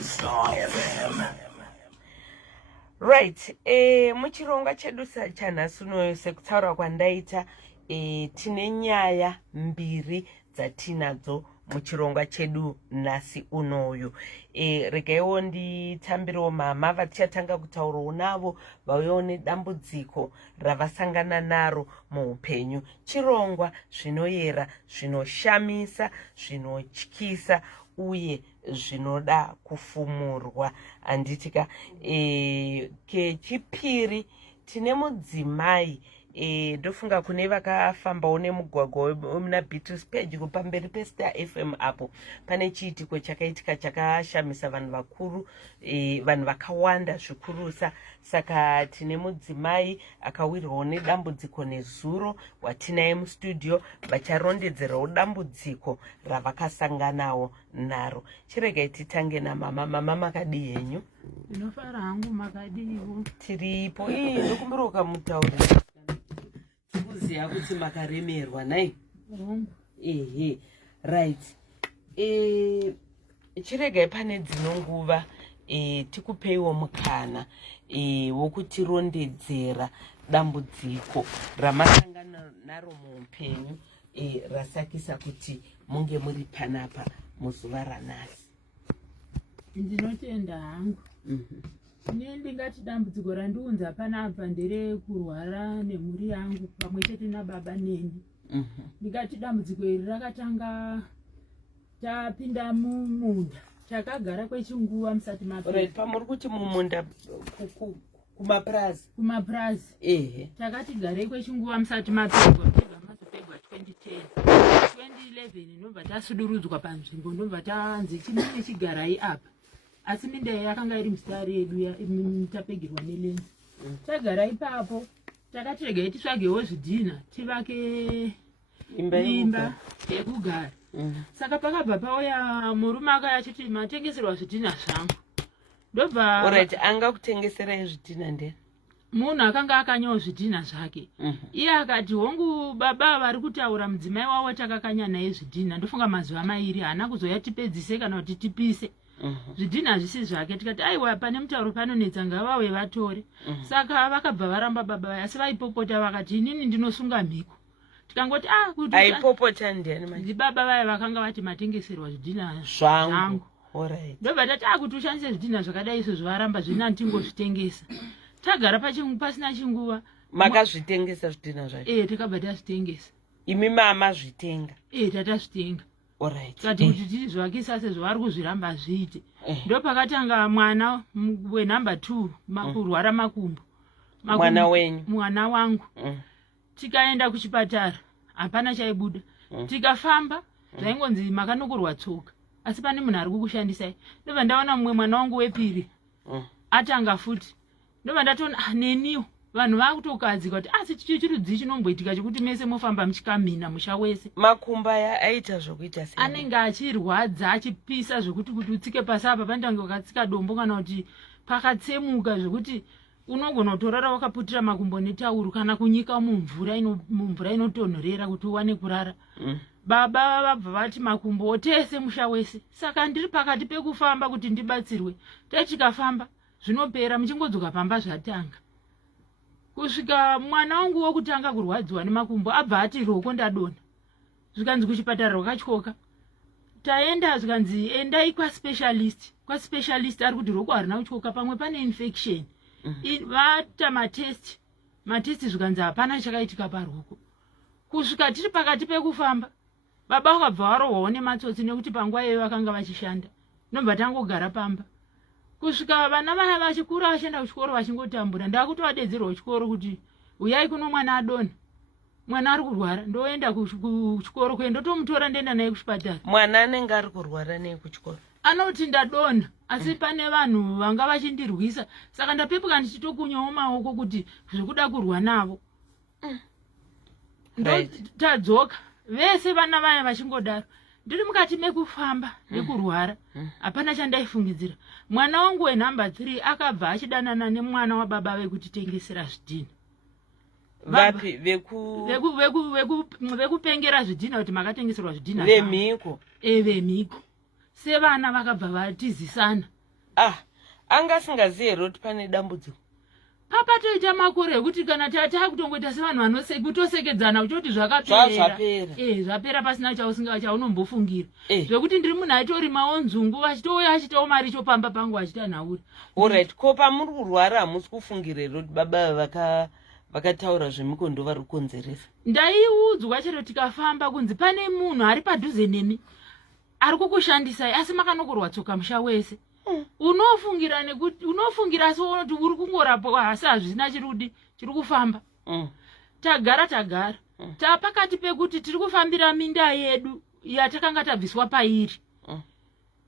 Star FM. Right, muchirongwa chedu chanhasi unoyo sekutaura kwandaita tine nyaya mbiri dzatinadzo muchirongwa chedu nhasi unoyo. Regaiwo nditambirewo mama vatichatanga kutaurawo navo vauyawo nedambudziko ravasangana naro muupenyu. Chirongwa zvinoyera, zvinoshamisa, zvinotyisa uye zvinoda kufumurwa. Anditika kechipiri tine mudzimai ndofunga kune vakafambawo nemugwagwa wemuna Beatrice pedyo pamberi peStar FM apo pane chiitiko chakaitika chakashamisa vanhu vakuru, vanhu vakawanda zvikurusa. Saka tine mudzimai akawirwawo nedambudziko nezuro watinaye mustudio vacharondedzerawo dambudziko ravakasanganawo naro. Chiregai titange namama. Mama makadii henyu? Ndinofara hangu makadiwo. Tiripo. Ndokumbira ukamutaurira kuziya kuti makaremerwa nai. Ehe, right. Chiregai pane dzino nguva tikupeiwo mukana wokutirondedzera dambudziko ramasangana naro muupenyu rasakisa kuti munge muri panapa muzuva ranhasi. Ndinotenda hangu. Ndingati dambudziko randiunza panapa ndere kurwara nemhuri yangu pamwe chete nababa neni. Ndingati dambudziko iri rakatanga tapinda mumunda. Takagara kwechinguva musati mapera. Right, pamuri kuti mumunda kumaprazi. Kumaprazi. Ehe. Takati garei kwechinguva musati mapera mazopegwa 2010. 2011 ndobva tasudurudzwa panzvimbo ndobva tanzi chimwe chigarai apa. Asi minda yakanga iri mustari yedu tapegirwa nelenzi. Tagara ipapo takati regai titsvagewo zvidhina tivake imba yekugara. Saka pakabva pauya murume akauya achiti matengeserwa zvidhina zvangu. Ndobva alright, anga kutengeserai zvidhina ndeni? Munhu akanga akanyawo zvidhina zvake. Iye akati hongu baba vari kutaura mudzimai wawo takakanya naye zvidhina. Ndofunga mazuva mairi hana kuzoya tipedzise kana kuti tipise. Zvidhina zvisi zvake. Tikati aiwa pane mutauro panonetsa ngavauye vatore. Saka vakabva varamba baba asi vaipopota vakati inini ndinosunga mhiko. Tikangoti kuti aipopota ndiani manje? Baba vaya vakanga vati matengeserwa zvidhina zvangu. Alright. Ndobva tati kuti ushandise zvidhina zvakadai izvo varamba zvina ndingozvitengesa. Tagara pasina chinguva. Makazvitengesa zvidhina zvacho? Tikabva tazvitengesa. Imi mama zvitenga? Tatazvitenga. Alright. Kati kuti tizvakisa sezvo vari kuzviramba zviite. Ndopakatanga mwana wenumber 2 makurwara makumbo. Mwana wenyu? Mwana wangu. Tikaenda kuchipatara hapana chaibuda. Tikafamba zvaingonzi makanokorwa tsoka. Asi pane munhu ari kukushandisai. Ndobva ndaona mumwe mwana wangu wepiri atanga futi. Ndobva ndatoona neniwo vanhu vakutokadzika kuti asi chichirudzi chinomboitika chekuti mese mofamba muchikamhina musha wese. Makumba aita zvokuita sei? Anenge achirwadza achipisa zvokuti kuti utsike pasi apa pandange ukatsika dombo kana kuti pakatsemuka zvokuti unogona kutorara wakaputira makumbo netauro kana kunyika mumvura inotonhorera kuti uwane kurara. Baba vabva vati makumbo otese musha wese. Saka ndiri pakati pekufamba kuti ndibatsirwe. Tikafamba zvinopera muchingodzoka pamba zvatanga. Kusvika mwana wangu wokutanga kurwadziwa nemakumbo abva ati roko ndadona. Zvikanzi kuchipatara wakatyoka. Taenda zvikanzi endai kwaspecialist. Kwaspecialist ari kuti roko harina kutyoka pamwe pane infection. Vata matest. Matest zvikanzi hapana chakaitika paroko. Kusvika tiri pakati pekufamba. Baba vakabva varohwawo nematsotsi nekuti panguva iyoyo vakanga vachishanda. Ndobva tangogara pamba. Kusvika vana vaya vachikura vachienda kuchikoro vachingotambura. Ndakutovadedzerwa kuchikoro kuti uyai kuno mwana adona. Mwana ari kurwara. Ndoenda kuchikoro kuenda ndotomutora ndenda naye kuchipatara. Mwana anenge ari kurwara nei kuchikoro? Anoti ndadona. Asi pane vanhu vanga vachindirwisa. Saka ndapepuka ndichitokunyawo maoko kuti zvikuda kurwa navo. Tadzoka. Vese vana vaya vachingodaro. Ndiri mukati mekufamba nekurwara. Hapana chandaifungidzira. Mwana wangu wenumber 3 akabva achidanana nemwana wababa vekutitengesera zvidhina. Vapi vekupengera zvidhina kuti makatengeserwa zvidhina. Vemhiko. Vemhiko. Sevana vakabva vatizisana. anga asingazivi here kuti pane dambudziko papatoita makore ekuti kana takutongoita sevanhu kutosekedzana uchoti zvakapera zvapera pasina chaunombofungira zvekuti ndiri munhu aitorimawo nzungu vachitouya achitawo mari chopamba pangu achita nhauri. Alright, ko pamuri kurwara hamusi kufungira here kuti baba vakataura zvemikondo vari kukonzeresa? Ndaiudzwa chero tikafamba kunzi pane munhu ari padhuze nemi ari kukushandisai asi makanokorwa tsoka musha wese. Unofungira nekuti unofungira asi unoti uri kungorapo asi hazvina chiri kufamba. Tagara tapakati pekuti tiri kufambira minda yedu yatakanga tabviswa pairi.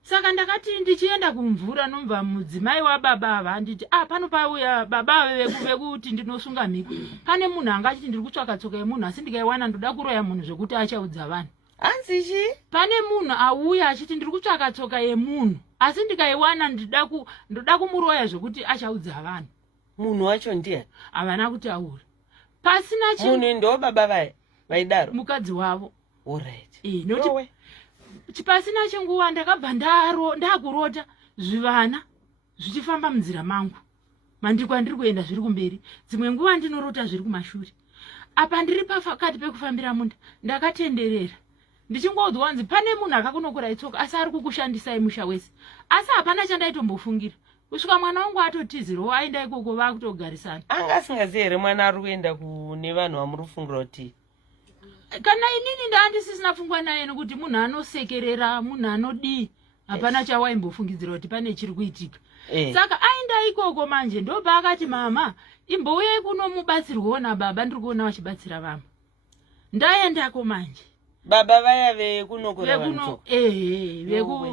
Saka ndakati ndichienda kumvura nomva mudzimai wababa ava nditi pano pauya baba vekuti ndinosunga mhiko. Pane munhu anga achiti ndiri kutsvaka tsoka yemunhu asi ndikaiwana ndoda kuroya munhu zvekuti achaudza vanhu. Hanzichi? Pane munhu auya achiti ndiri kutsvaka tsoka yemunhu asi ndikaiwana ndoda kumuroya zvekuti achaudza vanhu. Munhu wacho ndiye havana kutaura. Pasina munhu ndo baba vaidaro mukadzi wavo. Alright. Noti pasina chinguva ndakabva ndakurota zvivana zvichifamba munzira mangu mandiko andiri kuenda zviri kumberi, dzimwe nguva ndinorota zviri kumashure. Apa ndiri pakati pekufambira munda ndakatenderera ndichingoudza wanzi pane munhu akakunokurai tsoka asi ari kukushandisai musha wese, asi hapana chandaitombofungira kusvika mwana wangu atotizirawo aenda ikoko vakutogarisana. Anga asingazivi here mwana ari kuenda kune vanhu vamuri kufungira kuti? Kana inini ndandisisina pfungwa naye nekuti munhu anosekerera munhu anodii hapana chawaimbofungidzira kuti pane chiri kuitika. Saka aenda ikoko manje ndopa akati mama imbouyai kunomubatsirwawo nababa ndiri kuona vachibatsira vamwe. Ndaendako manje baba vaya vekunokura vanhu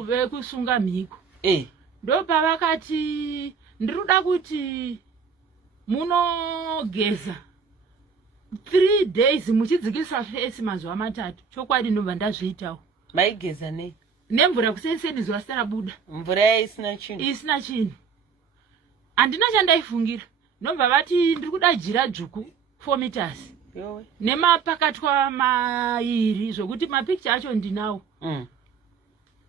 vekusunga mhiko. Ndopa vakati ndiruda kuti munogeza 3 days muchidzikisa fesi mazuva matatu. Chokwadi ndobva ndazviitawo. Maigeza nei? Nemvura kuseseni zuva sitarabuda. Mvura yaisina chinhu? Isina chinhu. Handina chandaifungira. Ndobva vati ndiri kuda jira dzvuku 4 meters. Nemapakatwa mairi zvokuti mapicture acho ndinawo.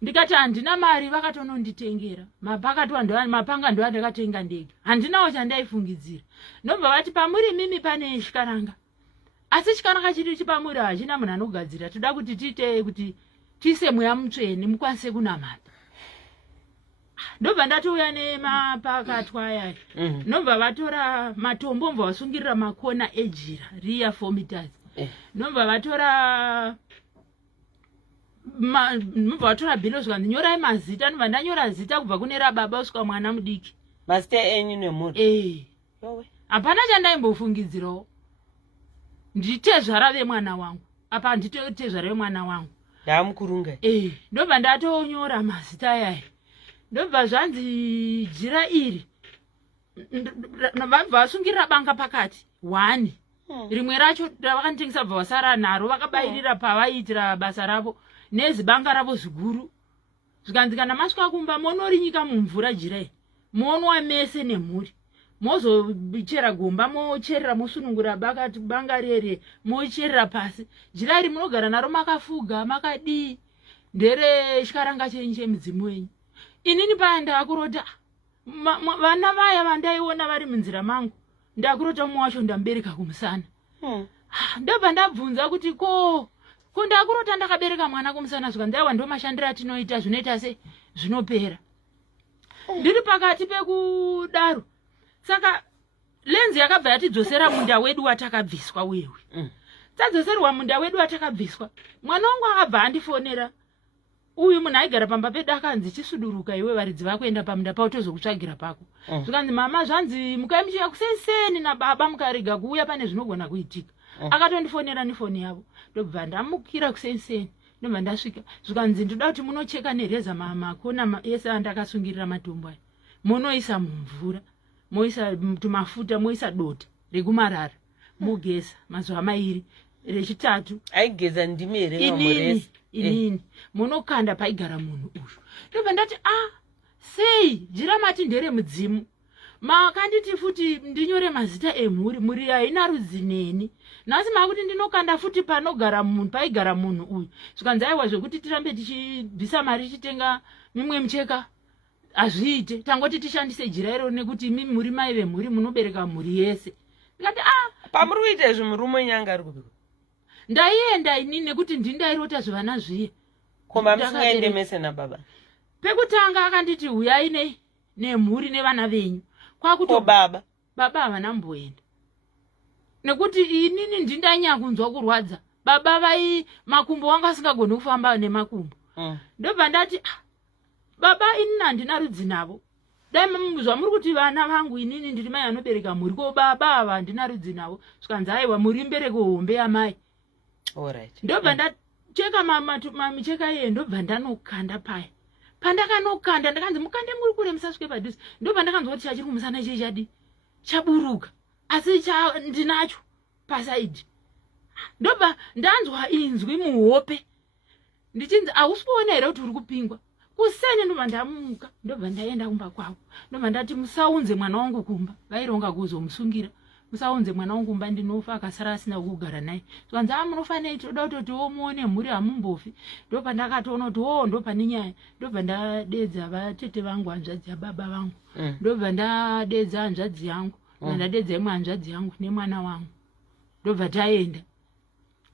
Ndikati handina mari vakatononditengera. Mapanga ndo andakatenga ndege. Handinawo chandaifungidzira. Ndobva vati pamuri mimi pane chikaranga. Asi chikaranga chiri chipamuri hachina munhu anogadzira. Toda kuti tiite kuti tiise mweya mutsvene mukwanise kunamata. Ndobva ndatouya nemapakatwa aya. Ndobva vatora matombo mbva vasungirira makona ejira riya 4 meters. Ndobva vatora mbva vatora bhilo zvikanzi nyorai mazita. Ndobva ndanyora zita kubva kune rababa kusvika mwana mudiki. Mazita enyu nemhuri? Hapana chandaimbofungidzirawo. Nditezvara vemwana wangu. Apa nditezvara vemwana wangu. Ndamukurunga? Ndobva ndatonyora mazita aya. Ndobva zvanzi jira iri vasungirira banga pakati 1. Rimwe racho ravakanditengesa bva vasara naro vakabayirira pavaiitira basa ravo nezibanga ravo ziguru. Zvikanzi kana masvika kumba monorinyika mumvura jira iri monwa mese nemhuri. Mozochera gomba mocherera mosunungura banga rere mocherera pasi. Jira iri munogara naro makafuga makadii ndere chikaranga chenyu chemudzimu wenyu. Inini paya ndakurota vana vaya vandaiona vari munzira mangu ndakurota mumwe wacho ndamubereka kumusana. Ndobva ndabvunza kuti ko ndakurota ndakabereka mwana kumusana zvika ndaiwa ndo mashandiro atinoita zvinoita se zvinopera. Ndiri pakati pekudaro saka lenzi yakabva yatidzosera munda wedu watakabviswa wewe. Tadzoserwa munda wedu watakabviswa. Mwana wangu akabva andifonera. Uyu munhu aigara pamba pedu akanzi chisuduruka iwe varidzi vakuenda pamunda pautozokutsvagira pako. Zvikanzi mama zvanzi mukaimuchira kuseseni nababa mukarega kuuya pane zvinogona kuitika. Akatondifonera nefoni yavo. Ndobva ndamukira kuseseni. Ndobva ndasvika. Zvikanzi ndoda kuti munocheka nereza makona ese andakasungirira matombo aya. Munoisa mumvura. Moisa tumafuta moisa dota rekumarara. Mogeza mazuva mairi. Rechitatu aigeza ndimi here mamuresi? Inini munokanda paigara munhu uyu. Ndobva ndati sei jira mati ndere mudzimu makanditi futi ndinyore mazita emhuri muri haina rudzi neni. Nhasi makuti ndinokanda futi panogara munhu paigara munhu uyu. Zvikanzi aiwa zvekuti tirambe tichibvisa mari tichitenga mimwe micheka azviite, tangoti tishandise jira iro nekuti imi muri mai vemhuri munobereka mhuri yese. Ndikati pamuri kuita izvi murume nyanga ari kupiko ndaienda inini nekuti ndindairota zvivana zviye. komba musingaende mese nababa. Pekutanga akanditi uyai nemhuri nevana venyu. Kwakuto baba havana mboenda nekuti inini ndindanya kunzwa kurwadza. Baba vai makumbo wanga asingagoni kufamba nemakumbo. Ndobva ndati baba inini handina rudzi navo. Dai zvamuri kuti vana vangu inini ndiri mai anobereka mhuri, ko baba ava handina rudzi navo. Zvikanzi aiwa muri mbereko hombe yamai. Ndobva ndacheka mamicheka iye, ndobva ndanokanda paya. Pandakanokanda ndakanzi mukande muri kure musasvike padhuze. Ndobva ndakanzwa kuti chachiri kumusana ichi chadi chaburuka asi ndinacho pasaidi. Ndobva ndanzwa inzwi muhope ndichinzi hausi kuona here kuti uri kupingwa. Kusene ndobva ndamuka ndobva ndaenda kumba kwavo. Ndobva ndati musaunze mwana wangu kumba, vaironga kuzomusungira. Musaunze mwana wangu kumba ndinofa, akasara asina kugara naye. Zvanzi munofanira toda kutoti muone mhuri hamumbofi. Ndobva ndakatoona kuti ndopane nyaya. Ndobva ndadedza vatete vangu, hanzvadzi yababa vangu. Ndobva ndadedza hanzvadzi yangu, ndadedza imwe hanzvadzi yangu nemwana wangu. Ndobva taenda.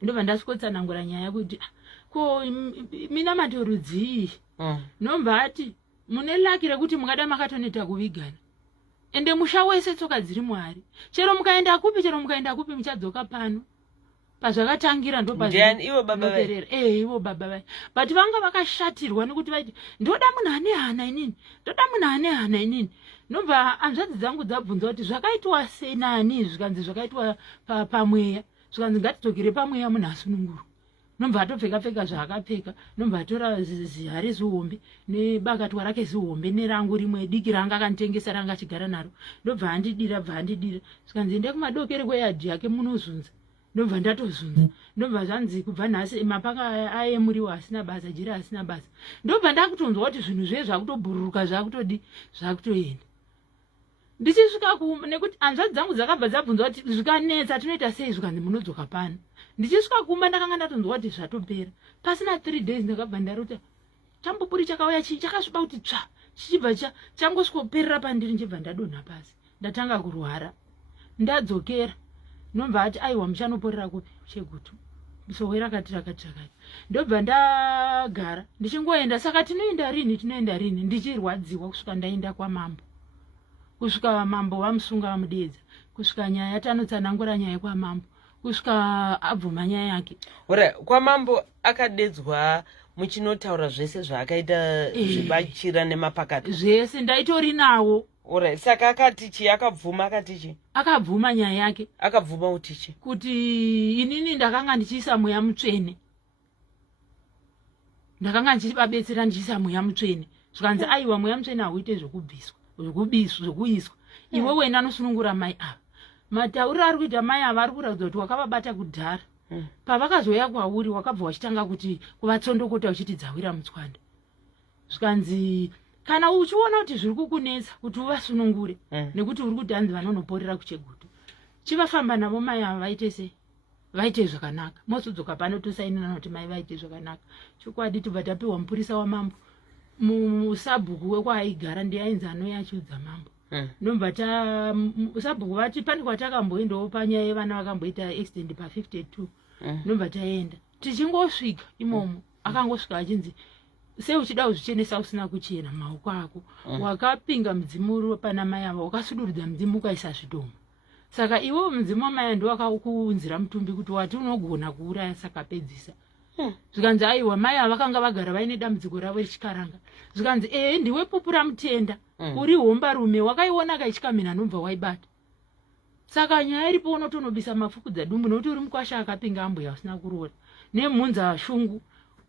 Ndobva ndasvikotsanangura nyaya kuti ko mina matorudzi. Nomba ati mune laki rekuti mungada makatoneta kuvigana. Ende musha wese tsoka dziri Mwari. Chero mukaenda kupi muchadzoka pano. Pazvakatangira ndo ndiani ivo baba vai. Ivo baba vai. But vanga vakashatirwa nekuti vaiti ndoda munhu ane hana inini. Nomba hanzvadzi dzangu dzabvunza kuti zvakaitwa sei nani, zvikanzi zvakaitwa pamweya. Zvikanzi ngatidzokere pamweya munhu asununguru. Nomba atopfeka zvaakapfeka, nomba atora zihari zihombe nebakatwa rake zihombe nerangu rimwe diki ranga akanditengesa ranga achigara naro. Ndobva handidira. Zvikanzi ende kumadokere kweyadhi yake munozunza. Ndobva ndatozunza. Ndobva zvanzi kubva nhasi mapaka aemuriwa asina basa, jira asina basa. Ndobva ndakutonzwa kuti zvinhu zve zvakutobhururuka zvakutoenda. Ndichisvika nekuti hanzvadzi dzangu dzakabva dzabvunza kuti zvikanetsa tinoita sei, zvikanzi munodzoka pano. Ndichisvika kumba ndakanga ndatonzwa kuti zvatopera. Pasina 3 days ndakabva ndarota chambupuri chakauya chakasviba kuti tsva chichibva changosvikoperera pandiri nchibva ndadonha pasi. Ndatanga kurwara. Ndadzokera. Nomba ati aiwa muchanoporera kupi Chegutu. Sowe rakati. Ndobva ndagara ndichingoenda. Saka tinoenda rini ndichirwadziwa kusvika ndaenda kwamambo. Kusvika mambo vamusunga vamudedza. Kusvika nyaya yatanotsanangura nyaya kwamambo. Kusvika abvuma nyaya yake. Kwamambo akadedzwa muchinotaura zvese zvaakaita zvibachira nemapakati. Zvese ndaitori nawo. Saka akati chi, akabvuma akati chi? Akabvuma nyaya yake. Akabvuma kuti chi? Kuti inini ndakanga ndichiisa mweya mutsvene. Ndakanga ndichibabetsera ndichiisa mweya mutsvene. Zvikanzi aiwa mweya mutsvene hauite zvokuiswa. Iwe wena anosunungura mai ava. Matauriro ari kuita mai ava ari kuratidza kuti wakavabata kudhara. Pavakazoya kwauri wakabva wachitanga kuti kuvatsondokota uchiti dzawira mutswanda. Zvikanzi kana uchiona kuti zviri kukunetsa kuti uvasunungure nekuti uri kuti hanzi vanonoporera kuChegutu, chivafamba navo mai ava vaite sei? Vaite zvakanaka. Mosudzoka pano tosainana kuti mai vaite zvakanaka. Chokwadi tibva tapiwa mupurisa wamambo. Musabhuku wekwaigara ndiainzi anouya achiudza mambo. Ndomba sabhuku vati pane kwatakamboendawo panyaya yevana vakamboita accident pa52. Ndomba taenda. Tichingosvika imomo akangosvika achinzi sei uchida kuzvichenesa usina kuchena maoko ako. Wakapinga mudzimu pana mai ava wakasudurudza mudzimu ukaisa zvidombo. Saka iwo mudzimu wamai ndo wakakuunzira mutumbi kuti wati unogona kuuraya saka pedzisa. Zvikanzi aiwa mai ava vakanga vagara vaine dambudziko ravo rechikaranga. Zvikanzi ndiwe pupura mutenda. Uri homba rume wakaiona kaichikamina nobva waibata. Saka nyaya iripo unotonobisa mafukudza dumbu nokuti uri mukwasha akapinga ambuya usina kuroora. Nemhunza shungu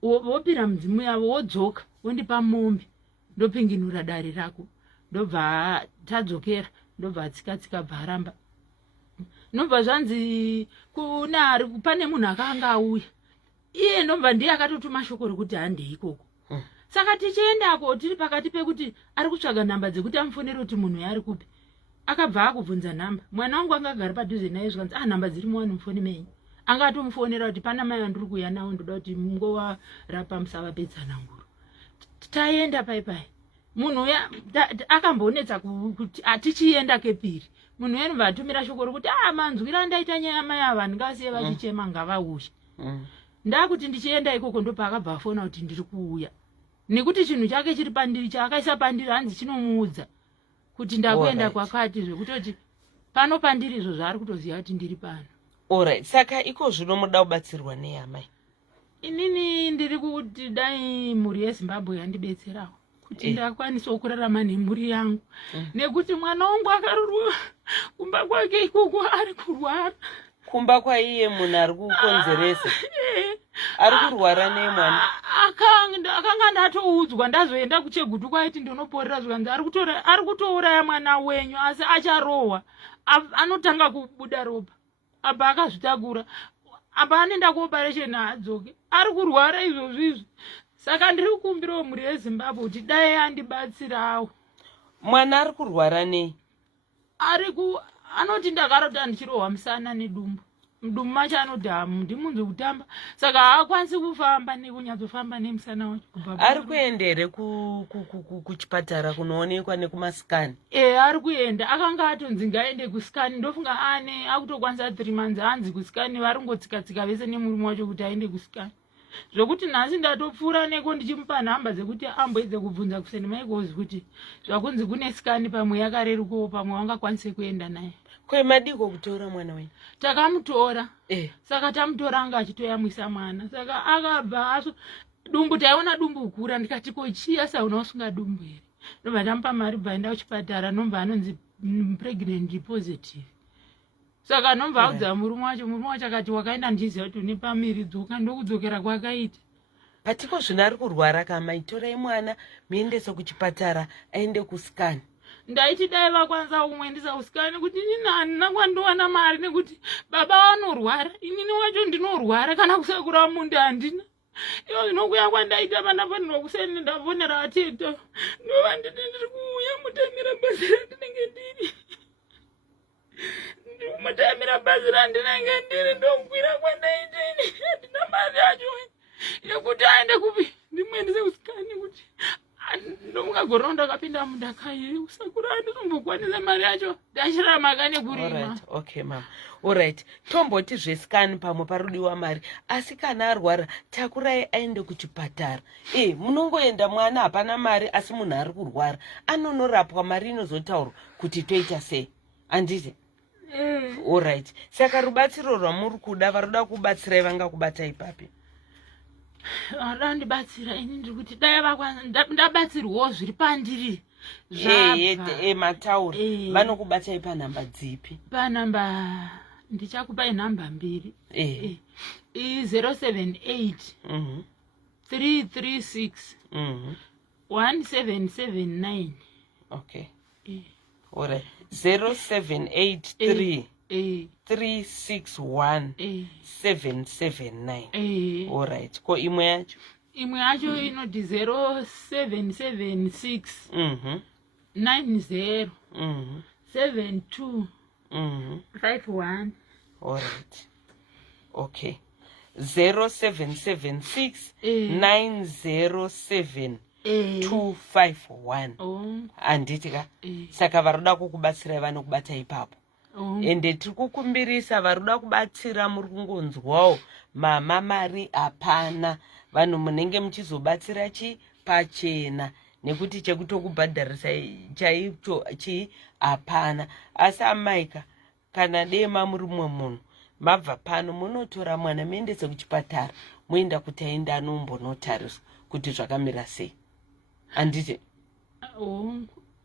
wopira mudzimu yavo wodzoka wondipa mombe ndopinginura dare rako. Ndobva tadzokera ndobva atsika bva aramba. Nobva zvanzi pane munhu akanga auya. Iye ndomba ndiye akatotuma shoko rekuti hande ikoko. Saka tichiendako tiri pakati pekuti ari kutsvaga namba dzekuti amufonere kuti munhu yari kupi. Akabva akubvunza namba. Mwana wangu anga agara padhuze naye zvikanzi namba dziri muwani mufoni menyu. Anga atomufonera kuti pana mai vandiri kuuya nawo ndoda kuti mungova rapa musavapedzana nguru. Taenda paipai. munhu uya akambonetsa kuti atichienda kepiri. Munhu uya ndobvatumira shoko rokuti manzwira ndaita nyama yavanhu ngasiye vachichema ngavauye. Ndakuti ndichienda ikoko ndopaakabva afona kuti ndiri kuuya. Nekuti chinhu chake chiri pandiri chaakaisa pandiri hanzi chinomuudza kuti ndakuenda kwakati zvekutoti pano pandiri izvo zvaari kutoziva kuti ndiri pano. Alright, saka iko zvino muda kubatsirwa neyamai? Inini ndiri kuti dai mhuri yeZimbabwe yandibetserawo kuti ndakwanisawo kurarama nemhuri yangu. Nekuti mwana wangu akarurwa kumba kwake ikoko ari kurwara. Kumba kwaiye munhu ari kukonzeresa? Ari kurwara nei mwana? Akanga ndatoudzwa ndazoenda kuChegutu kwaiti ndinoporera zvanzi ari kutouraya mwana wenyu asi acharohwa. Anotanga kubuda ropa. Apa akazvitakura. Apa anoenda kuoperation adzoke. Ari kurwara izvozvizvi. Saka ndiri kukumbirawo mhuri yeZimbabwe kuti dai andibatsirawo. Mwana ari kurwara nei? Anoti ndakarota ndichirohwa musana nedumbu. Mudumbu macho anoti ndimunzwe kutamba. Saka haakwanisi kufamba nekunyatsofamba nemusana wacho. Ari kuenda here kuchipatara kunoonekwa nekumasikani? Ari kuenda. Akanga atonzi ngaende kusikani. Ndofunga akutokwanisa 3 months hanzi kusikani varingotsika-tsika vese nemurume wacho kuti aende kusikani. Zvokuti nhasi ndatopfuura neko ndichimupa nhamba dzekuti amboedze kubvunza kuseni maikozi kuti zvakunzi kune sikani pamwe yakarerukawo pamwe wangakwanise kuenda naye. Kwemadiko kutora mwana wenyu? Takamutora. Saka tamutora anga achitoyamwisa mwana. Saka akabva dumbu taiona dumbu kura ndikati ko chiya sauna usunga dumbu here. Ndobva ndamupa mari bvaenda kuchipatara nombva anonzi pregnant positive. Saka nombva audza murume wacho akati wakaenda ndichiziva kuti une pamiri dzoka ndokudzokera kwakaita. Patiko zvino ari kurwara kamai, torai mwana muendese kuchipatara aende kusikani. Ndaiti dai vakwanisa kumwendesa kusikani kuti inini handina kwandowana mari nekuti baba vanorwara, inini wacho ndinorwara kana kusakura mundu handina. Iyo zvinokuya kwandaita pandafanirwa kuseni ndavonera atete. Ndova ndiri kuuya mutamira basa randinenge ndiri. Mutamira basa randinenge ndiri ndokwira kwandaitini. Handina mari yacho yekuti aende kupi ndimwendese kusikani kuti ndomukagorona ndakapinda mudakairi usakura andizombokwanisa mari yacho ndachirama kane kurima. Okay mama. Alright. Tomboti zvesikani pamwe parudiwa mari. Asi kana arwara takurai aende kuchipatara. Munongoenda mwana hapana mari asi munhu ari kurwara. Anonorapwa mari inozotaurwa kuti toita sei. Anditi? Alright. Saka rubatsiro rwamuri kuda varuda kubatsirai vangakubata ipapi? Randibatsira ini ndiri kuti dai ndabatsirwawo zviri pandiri matauri vanokubatai panhamba dzipi? Panhamba ndichakupai nhamba 2 078 336 1779. Okay. Alright. 0783 361 779. Alright. Ko imwe yacho? Imwe yacho inoti 0776 90 72 51. Alright. Okay. 0776 907 251. Anditi ka? Saka varuda kukubatsirai vanokubata ipapo. Ende tiri kukumbirisa varuda kubatsira muri kungonzwawo mama mari hapana. Vanhu munenge muchizobatsira pachena nekuti chekutokubhadharisa chaicho hapana. Asi amaika kana dema muri mumwe munhu mabva pano munotora mwana muendese kuchipatara muenda kuti aende anombonotariswa kuti zvakamira sei. Anditi?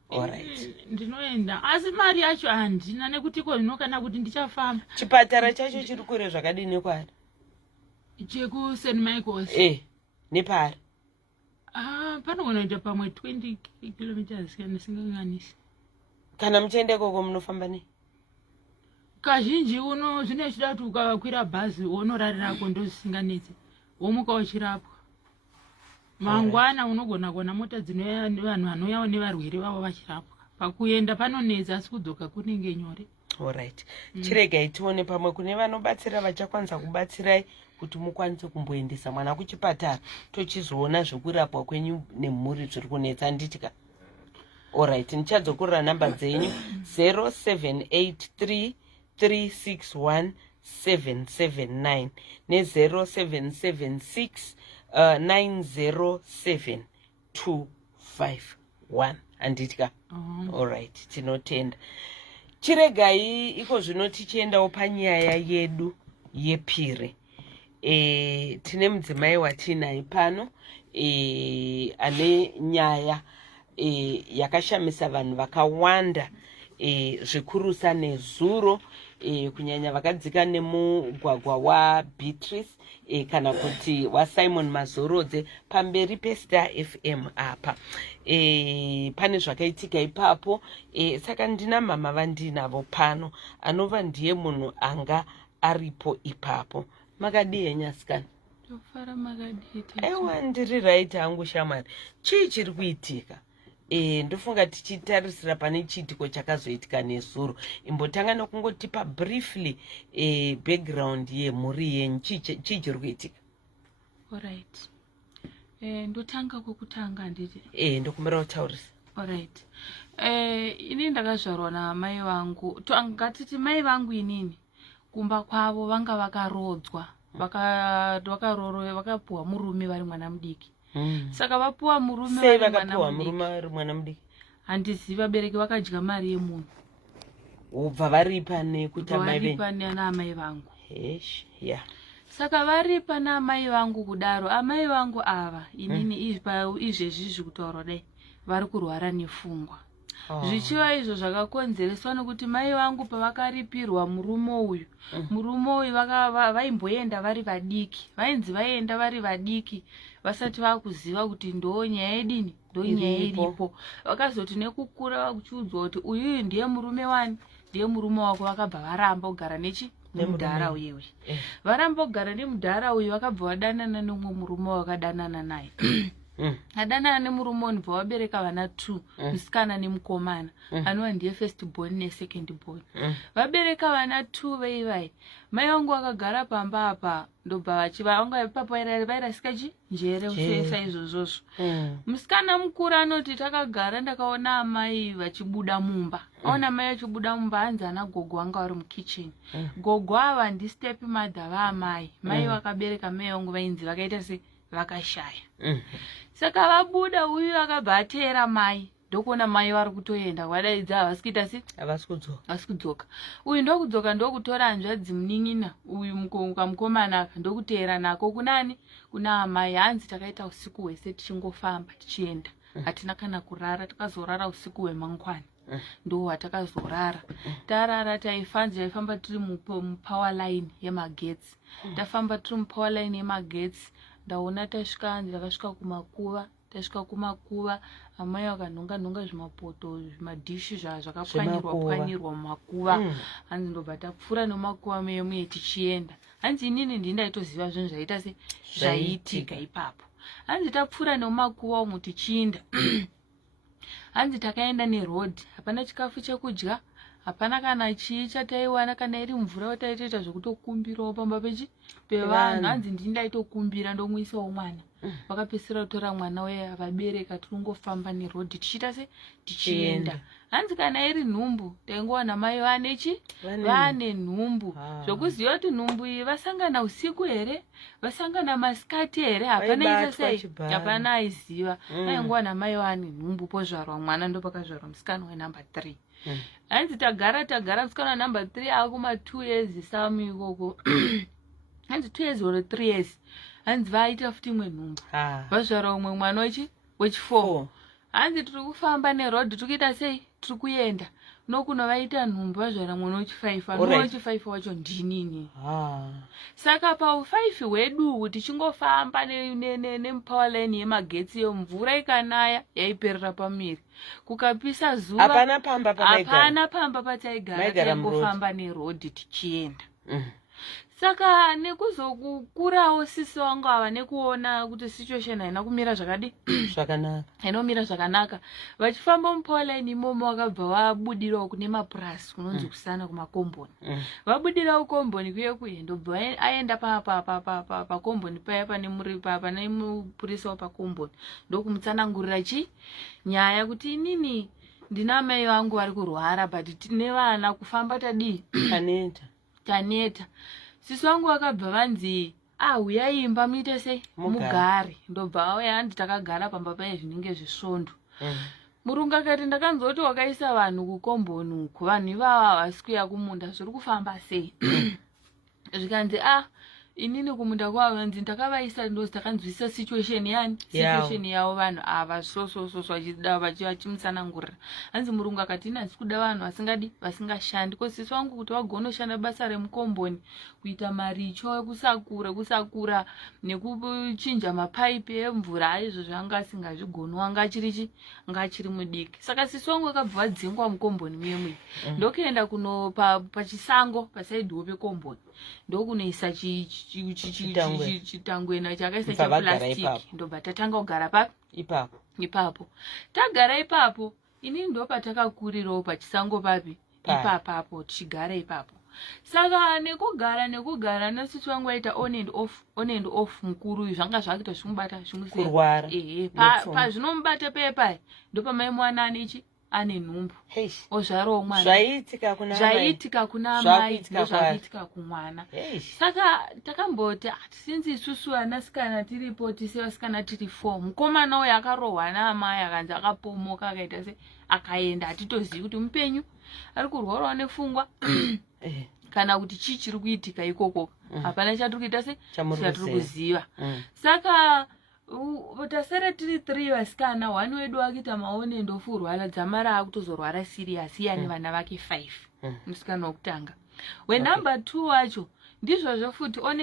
Alright. Ndinoenda asi mari yacho handina nekuti ko zvinokana kuti ndichafamba. Chipatara chacho chiri kure zvakadini kwari? Cheku St Michael's. Nepari? Panogona kuita pamwe 20 kilometers kana singanganisi. Kana muchienda koko munofamba nei? Kazhinji zvine chida kuti ukakwira bhazi unorarira ndozisinganetsi womuka uchirapwa. Mangwana unogona kuona mota dzinouya nevanhu vanouyawo nevarwere vavo vachirapwa. Pakuenda panonetsa asi kudzoka kunenge nyore. Alright. Chiregai tione pamwe kune vanobatsira vachakwanisa kubatsirai kuti mukwanise kumboendesa mwana kuchipatara tochizoona zvekurapwa kwenyu nemhuri zviri kunetsa. Anditika? Alright, ndichadzokurira namba dzenyu 0783 361 779 ne0776 907 251. Anditya. Alright, tinotenda. Chiregai iko zvino tichiendawo panyaya yedu yepiri. Tine mudzimai watinaye pano ane nyaya yakashamisa vanhu vakawanda, zvikurusa nezuro, kunyanya vakadzika nemugwagwa waBeatrice kana kuti waSimon Mazorodze pamberi peStar FM apa. Pane zvakaitika ipapo, saka ndina mama vandinavo pano anova ndiye munhu anga aripo ipapo. Makadii henyasikana? Ndofara makadii. Ewa, ndiri right hangu shamwari. Chii chiri kuitika? Ndofunga tichitarisira pane chiitiko chakazoitika nezuro. Imbotanga nokungotipa briefly background yemhuri yenyu. Chii chiri kuitika? Alright. Ndotanga kwekutanga nditi. Ndokumbira kutaurisa. Alright. Ini ndakazvarwa namai vangu. Ngatiti mai vangu inini kumba kwavo vanga vakarodzwa. Vakapuwa murume vari mwana mudiki. Saka vapuwa murume sei vakapuwa murume vari mwana mudiki? Handizivi, vabereki vakadya mari yemunhu. Ubva varipa nekuti amai venyu? Varipa naamai vangu. Yeah. Saka varipa naamai vangu kudaro. Amai vangu ava inini izvezvizvi kutaura dai vari kurwara nepfungwa. Zvichiva izvo zvakakonzereswa nokuti mai vangu pavakaripirwa murume uyu, vaimboenda vari vadiki. Vainzi vaenda vari vadiki vasati vakuziva kuti ndo nyaya yedini, ndo nyaya iripo. Vakazoti nekukura vakuchiudzwa kuti uyu ndiye murume wani, ndiye murume wako. Vakabva varamba kugara nemudhara uyu. Varamba kugara nemudhara uyu, vakabva vadanana nomwe murume wakadanana naye. Adanana nemurume unibva vabereka vana 2, musikana nemukomana, anova ndiye first born nesecond born. Vabereka vana 2 veivai. Mai vangu vakagara pamba apa, ndobva vanga ipapo vairasika njere usoesa izvozvozvo. Musikana mukuru anoti takagara ndakaona amai vachibuda mumba. Aona mai vachibuda mumba, hanzi ana gogo vanga vari mukitchen. Gogo ava ndistep mother vaamai. Mai vakabereka mai vangu vainzi vakaita se vakashaya. Saka vabuda, uyu akabva ateera mai. Ndokuona mai vari kutoenda wadaidza havasi kuita se havasi kudzoka. Uyu ndokudzoka ndokutora hanzvadzi munin'ina uyu mukomana ndokuteera nako kunani, kuna amai. Hanzi takaita usiku hwese tichingofamba tichienda, hatina kana kurara. Takazorara usiku hwemangwana, ndo watakazorara. Tarara taifamba tiri mupower line yemagetsi. Tafamba tiri mupower line yemagetsi, ndaona takasvika kumakuva. Tasvika kumakuva, amai vakanhonga zvimapoto, zvimadhishi zvakapwanyirwa mumakuva. Hanzi ndobva tapfuura nomakuva memuye tichienda. Hanzi inini ndindaitoziva zvinhu zvaita se zvaiitika ipapo. Hanzi tapfuura nomakuva umu tichienda. Hanzi takaenda nerodhi, hapana chikafu chekudya, hapana kana chii chataiwana, kana iri mvura wataitoita zvekutokumbirawo pamba pevanhu. Hanzi ndindaitokumbira ndomwisawo mwana. Vakapesera kutora mwana uya, vabereka tinongofamba nerodhi tichiita se tichienda. Hanzi kana iri nhumbu taingowana mai vane nhumbu. Zvokuziva kuti nhumbu iyi vasangana usiku here, vasangana masikati here, hapana ita sei, hapana aiziva. Aingowana mai vane nhumbu, pozvarwa mwana, ndopakazvarwa musikana wenumber 3. Hanzi tagara musikana wenumber 3 akuma 2 years samu ikoko. Hanzi 2 years or 3 years. Hanzi vaita futi imwe nhumbu, vazvara umwe mwana wechi4. Hanzi tiri kufamba nerodhi, tikuita sei, tiri kuenda nokuno vaita nhumbu, vazvara mwana wechi5. Ano wechi5 wacho ndinini. Saka pa5 hwedu tichingofamba nemupower line yemagetsi yo, mvura ikanaya yaiperera pamiri. Kukapisa zuva, hapana pamba pataigara, taingofamba nerodhi tichienda. Saka nekuzokukurawo sisi wangu ava nekuona kuti situation haina kumira haina zvakanaka, vachifamba mupower line imomo vakabva vabudirawo kune mapurasi kunonzi kusana kumakomboni. Vabudira ukomboni kuye ndobva aenda pakomboni paya pane mupurisa wapakomboni, ndokumutsanangurira nyaya kuti inini ndina mai vangu vari kurwara but tine vana kufamba tadii taneta. Sisi vangu vakabva vanzi huyai imba muite sei mugare. Ndobva auya handi takagara pamba paye zvinenge zvisvondo. Murungu akati ndakanzoti wakaisa vanhu kukomboni uko, vanhu ivava vasi kuuya kumunda zviri kufamba sei? Zvikanzi inini kumunda kwavo vanzi ndakavaisa ndozi takanzwisisa situation yavo vanhu ava so vachimutsanangurira. Hanzi murungu akati inasi kuda vanhu vasingashandi. Ko sisi vangu kuti vagone kushanda basa remukomboni, kuita maricho, kusakura nekuchinja mapaipi emvura, aizvo zvanga asingazvigoni, wanga chiri mudiki. Saka sisi vangu vakabva vadzingwa mukomboni muye ndokuenda kuno pachisango pasaidhiwo pekomboni, ndokunoisa chitangwena chakaisa chaplastiki. Ndobva tatanga kugara ipapo. Tagara ipapo inini ndo patakakurirawo pachisango ipapapo tichigara ipapo. Saka nekugara nasisi wangu aita on and off mukuru, zvanga zvakuita zvimubata kurwara. Pazvinomubata pepa ndopamai mwana ane nhumbu ozvarawo mwana. Zvaiitika kuna mai ndozvakuitika kumwana. Saka takamboti sinzi isusu vanasikana tiripo tise vasikana tiri 4, mukomana uyu akarohwa naamai akanzi akapomoka akaita se akaenda, hatitozivi kuti mupenyu ari kurwarawo nepfungwa kana kuti chii chiri kuitika ikoko. Hapana chatiri kuita se chatiri kuziva. Saka tasere tiri 3 vasikana, 1 wedu akita maone ndofurwara dzamara akutozorwara serious yani vana vake 5 musikana wokutanga. Wenumber 2 wacho ndizvozvo futi on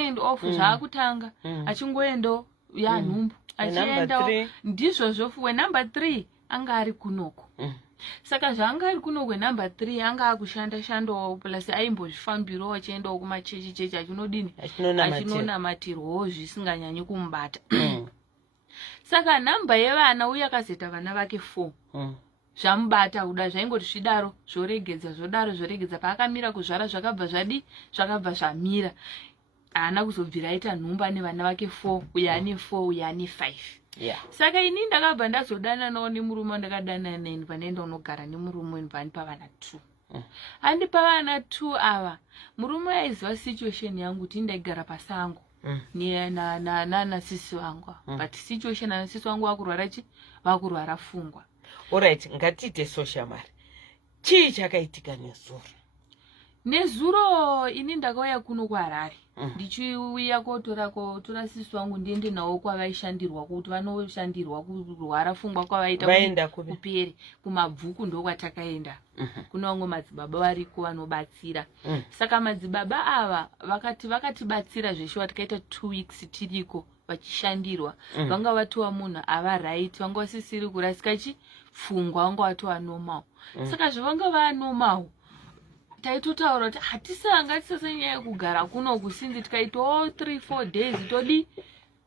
and off zvaakutanga achingoendo yanhumbu achienda ndizvozvo. Wenumber 3 anga ari kunoko. Saka zvanga ari kunoko number 3 anga akushanda shandawo plus aimbozvifambirawo achiendawo kumachechi achinodini achinonamatirwawo zvisinganyanyi kumubata. Saka namba yevana uye akazoita vana vake 4 zvamubata kuda zvaingoti zvidaro zvoregedza paakamira kuzvara zvakabva zvamira. Haana kuzobvira aita nhumba nevana vake 4, uye ane 4 uye ane 5. Saka ini ndakabva ndazodana nawo nemurume ndakadana naye panaenda unogara nemurume panipa vana 2. Andipa vana 2 ava murume aiziva situation yangu kuti ndaigara pasango nasisi wangu. But situation anasisi wangu vakurwara pfungwa. Alright, ngatiite social mari. Chii chakaitika nezuro? Ini ndakauya kuno kuHarare ndichiuya kotora sisi wangu ndiende nawo kwavaishandirwa kuti vanoshandirwa kurwara pfungwa kwavaita kupere kumabvuku ndokwatakaenda. Kuna vamwe madzibaba variko vanobatsira. Saka madzibaba ava vakatibatsira zveshe tikaita 2 weeks tiriko vachishandirwa. Vanga vatiwa munhu ava right, vanga vasisiri kurasika pfungwa, vanga vatiwa normal. Saka zvavanga vanormal taitotaura kuti hatisangati nyaya yekugara kuno kusinzi tikaitawo 3-4 days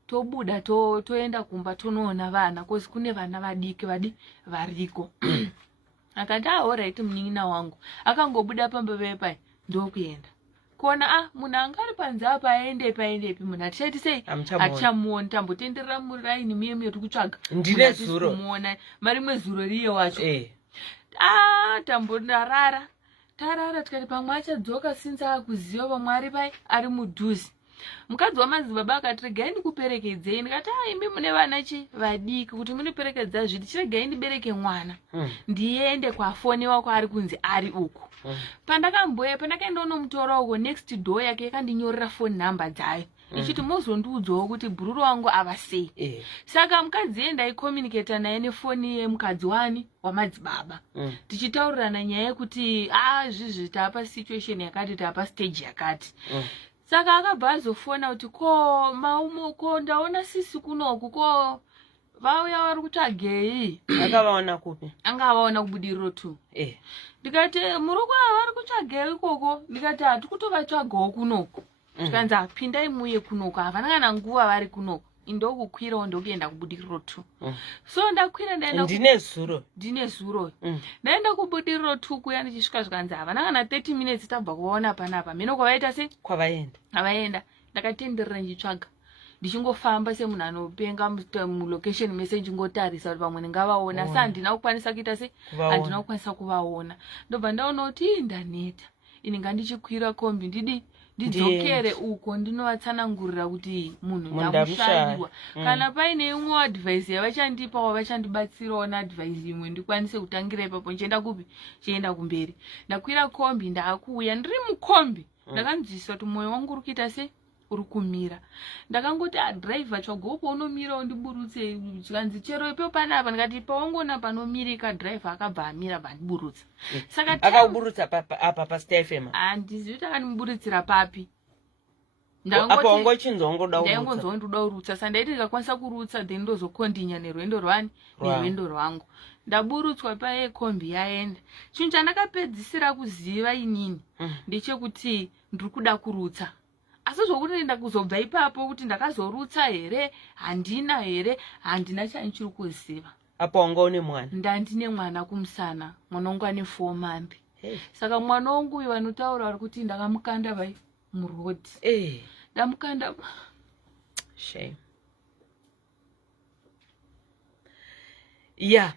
tobuda toenda kumba tonoona vana, kozi kune vana vadiki variko. Akati alright munyina wangu akangobuda pamba pepa ndokuenda kuona munhu angari panze apa aendepi munhu atichaiti sei achamuona. Tambotenderera muraini muye tiri kutsvaga ndine zuro kumuona marimwe zuro riye wacho. Tambondarara tikati pamwe achadzoka sinzi akuziva pamwe ari ari mudhuzi. Mukadzi wamadzibaba akati regai ndikuperekedzei. Ndikati imi mune vana vadiki kuti muniperekedza zviti chiregai ndibereke mwana ndiende kwafoniwa kwaari kunzi ari uku. Pandakaenda unomutora uko next door yake yakandinyorera phone number dzayo ichiti muzondiudzawo kuti bhururu wangu ava sei. Saka mukadzi ndaicommunicata naye nefoni yemukadzi wamadzibaba tichitaurirana nyaya yekuti zvizi tapa situation yakati tapa stage yakati. Saka akabva azofona kuti ko ndaona sisi kunoku ko vauya vari kutsvagei. Akavaona kupi? Anga avaona kubudiriro 2. Ndikati muruko vari kutsvagei ikoko? Ndikati hatikutovatsvagawo kunoko. Tikanzi pindai muye kunoko, havana kana nguva vari kunoko. Indokukwirawo ndokuenda kubudiriro 2. So ndakwira ndine zuro. Ndaenda kubudiriro 2 kuya ndichisvika zvikanzi havana kana 30 minutes tabva kuona panapa. Mino kwavaita sei? Kwavaenda. Ndakatenderera ndichitsvaga. ndichingofamba semunhu anopenga mulocation mese ndichingotarisa kuti pamwe ndingavaona asi handina kukwanisa kuita se handina kukwanisa kuvaona. Ndobva ndaona kuti ndaneta ini ngandichikwira kombi ndidzokere uko ndinovatsanangurira kuti munhu ndamushayiwa. Kana paine imwe advice yavachandipa wavachandibatsirawo neadvice imwe ndikwanise kutangira ipapo ndichienda kupi chienda kumberi. Ndakwira kombi ndaakuuya ndiri mukombi ndakanzwisisa kuti mwoyo wangu uri kuita se uri kumira. Ndakangoti adriver tsvagopo unomira undiburutse chikanzi chero ipo panapa ndikati pawangoona panomirika driver akabva amira bandiburutsa. Saka akakuburutsa apa pa FM handizivi kuti akanimuburutsira papi. Apa wangochinzongoda urutsa saka ndaiti ndikakwanisa kurutsa then ndozokondinya nerwendo rwangu. Ndaburutswa paye kombi yaenda. Chinhu chandakapedzisira kuziva inini ndechekuti ndiri kuda kurutsa. Asi zvokuti ndenda kuzobva ipapo kuti ndakazorutsa here handina here handina chandichiri kuziva. Apa wanga une mwana? Ndandine mwana kumusana, mwana wangu ane 4 months. Saka mwana wangu uyu vanotaura vari kuti ndakamukanda vai murodhi. Ndamukanda. Shame. Yeah.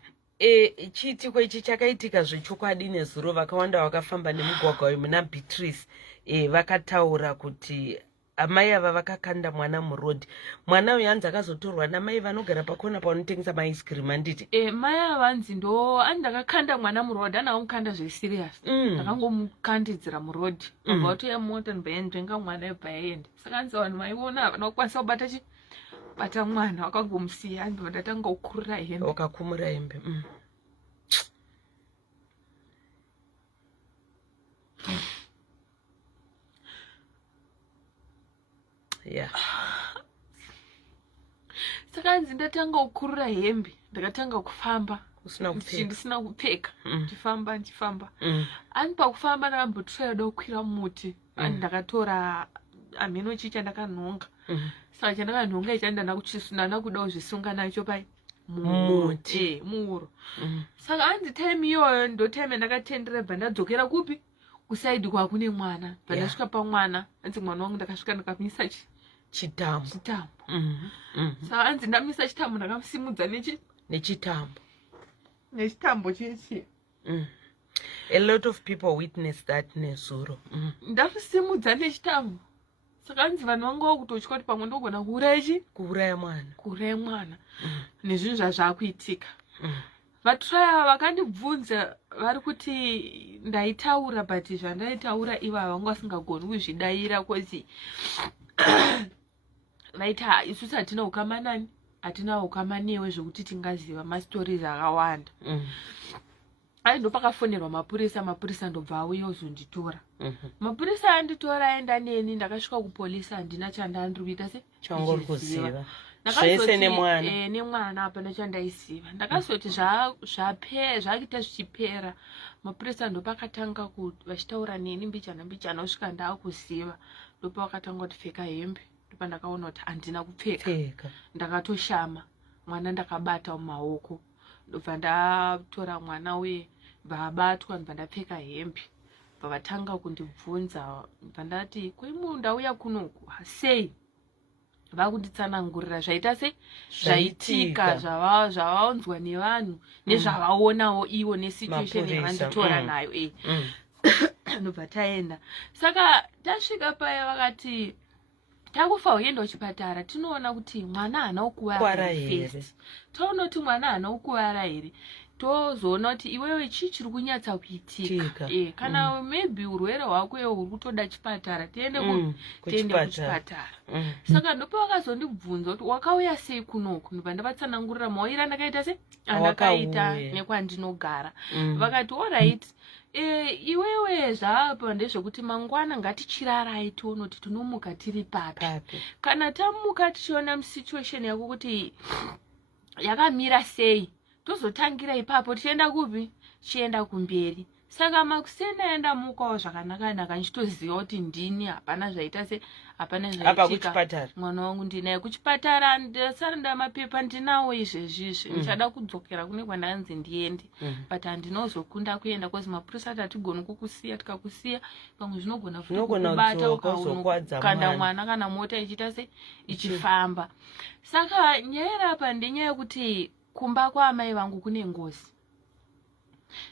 Chiitiko ichi chakaitika zvechokwadi nezuro. Vakawanda vakafamba nemugwagwa uyu muna Beatrice vakataura kuti amai ava vakakanda mwana murodhi. Mwana uyu hanzi akazotorwa namai vanogara pakona paunotengesa maice cream handiti. Mai ava hanzi ndo andakakanda mwana murodhi andakamukanda zveserious. Ndakangomukandidzira murodhi. Abva watoya mota ndibvaendenga mwana ibvaenda. Saka hanzi vanhu vaiona vanokwanisa kubata mwana wakangomusiya handibva ndatanga kukurira hembe. Wakakumura hembe. Yeah. Saka hanzi ndatanga kukurira hembe ndakatanga kufamba ndisina kupfeka ndichifamba ani pakufamba ndakambotsvaira kukwira muti ani ndakatora ameno chicha ndakanhonga. Saka chandakanhonga ichi ndana kudawo zvisunga nacho pai muti muuro. Saka hanzi time iyoyo ndo time ndakatendera bva ndadzokera kupi kusaidi kwakune mwana. Bva ndasvika pamwana hanzi mwana wangu ndakasvika ndakamisa chitambo. Saka hanzi ndamisa chitambo ndakamusimudza nechitambo chichi. A lot of people witness that nezuro. Ndamusimudza nechitambo. Saka hanzi vanhu vangu vakutotya kuti pamwe ndogona kuuraya mwana nezvinhu zvazvakuitika. Vatraya vakandibvunza vari kuti ndaitaura but zvandaitaura ivava vanga vasingagoni kuzvidayira kuti vaita isusu hatina ukamanani hatina ukamanewe zvekuti tingaziva masitories akawanda. Ai ndo pakafonerwa mapurisa ndobva auya uzonditora. Mapurisa anditora aenda neni ndakasvika kupolisa handina chandandiri kuita se changori kuziva zvese nemwana hapana chandaisiva. Ndakazoti zvakuita zvichipera mapurisa ndopakatanga vachitaura neni mbichana usvika ndaakuziva ndopavakatanga kuti pfeka hembe. Ndopa ndakaona kuti handina kupfeka ndakatoshama mwana ndakabata mumaoko. Ndobva ndatora mwana uye bvabatwa ndobva ndapfeka hembe. Bva vatanga kundibvunza bva ndati kwaimu ndauya kunoku sei. Vakunditsanangurira zvaita se zvaitika zvavaonzwa nevanhu nezvavaonawo ivo nesituation yavanditora nayo. Ndobva taenda. Saka tasvika paya vakati takufa uenda kuchipatara tinoona kuti mwana haana kukuwara here. Taona kuti mwana haana kukuwara here tozoona kuti iwewe chii chiri kunyatsa kuitika. Kana maybe urwere hwako iwe uri kutoda chipatara tiende kuchipatara. Saka ndopa vakazondibvunza kuti wakauya sei kunoku. Ndobva ndavatsanangurira mauira ndakaita se andakaita nekwandinogara. Vakati alright iwewe zvaapa ndezvekuti mangwana ngatichirarai tione kuti tinomuka tiri papi. Kana tamuka tichiona situation yako kuti yakamira sei tozotangira ipapo tienda kupi chienda kumberi. Saka makusena enda mukawo zvakanaka nchitoziva kuti ndini hapana zvaita se hapana zvaitika mwana wangu ndinaye kuchipatara ndasara ndamapepa ndinawo izvezvizvi ndichada kudzokera kune kwandanzi ndiende but handinozokunda kuenda kozi mapurisa atigoni kukusiya tikakusiya pamwe zvinogona kubata ukakanda mwana kana mota ichiita se ichifamba. Saka nyaya irapa ndenyaya yekuti kumba kwaamai vangu kune ngozi.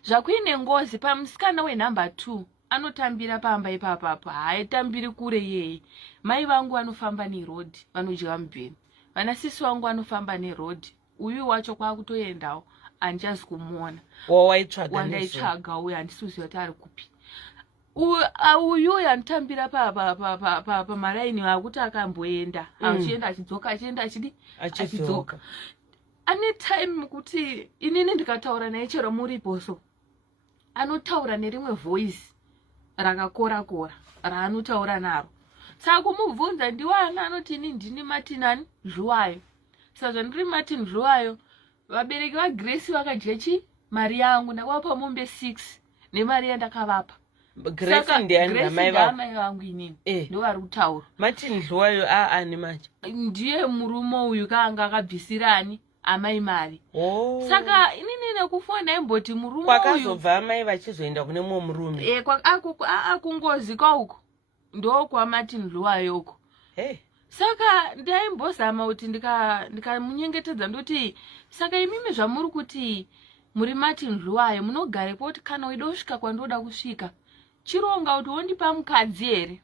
Zvakuine ngozi pamusikana wenumber 2 anotambira pamba ipapapo haitambiri kure yeye. Mai vangu vanofamba neroad vanodya mubheni, vanasisi vangu vanofamba neroad. Uyu wacho kwakutoendawo handichazi kumuona. Wandaitsvaga uyu handisiuziva kuti ari kupi. Uyu anotambira pamaraini akuti akamboenda achienda achidzoka achienda achidzoka. Ane time kuti inini ndikataura naye chero muriposo anotaura nerimwe voice rakakora raanotaura naro. Saka kumubvunza ndiwana anoti ini ndini Martin Dluwayo. Saka ndiri Martin Dluwayo vabereki vaGrace vakadya mari yangu ndakavapa mombe 6 nemari yandakavapa. Grace ndiani mai vangu inini ndo vari kutaura. Martin Dluwayo ani manje ndiye murume uyu kaanga akabvisirani amai mari. Saka inini nekufona imboti murume uyu kwakazobva amai vachizoenda kune mumwe murume akungozi kwauko ndo kwa Martin Dluwayo uko. Saka ndaimbozama kuti ndikamunyengetedza ndoti saka imimi zvamuri kuti muri Martin Dluwayo munogarepo kuti kana uida kusvika kwandoda kusvika chironga kuti wondipa mukadzi here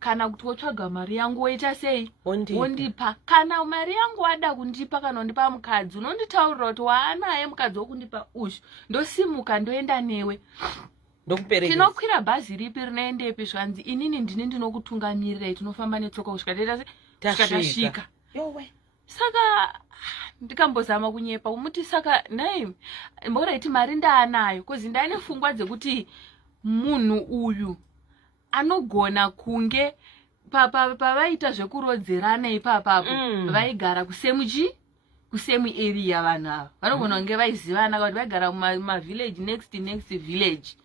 kana kuti wotsvaga mari yangu woita sei wondipa. Kana mari yangu wada kundipa kana undipa mukadzi unonditaurira kuti waanaye mukadzi wokundipa uyu ndosimuka ndoenda newe tinokwira bhazi ripi rinoendepi zvanzi inini ndini ndinokutungamirirai tinofamba netsoka kusvika tasvika. Saka ndikambozama kunyepa umuti saka nai mboraiti mari ndaanayo kozi ndaine pfungwa dzekuti munhu uyu anogona kunge pavaita zvekurodzerana ipapapo vaigara kusemu area vanhu ava vanogona kunge vaizivana kuti vaigara mumavillage next village.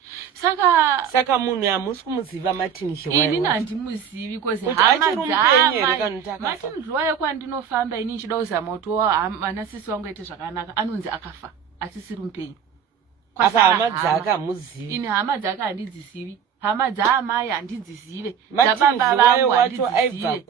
Saka munhu hamusi kumuziva Martin Dluwayo? Ini handimuzivi kozi hama dzamai Martin Dluwayo kwandinofamba ini nchida kuzama kuti vanasisi vangu aite zvakanaka anonzi akafa asisiri mupenyu. Hama dzake hamuzivi? Ini hama dzake handidzizivi. Hama dzaamai handidzizive, dzababa vangu handidzizive.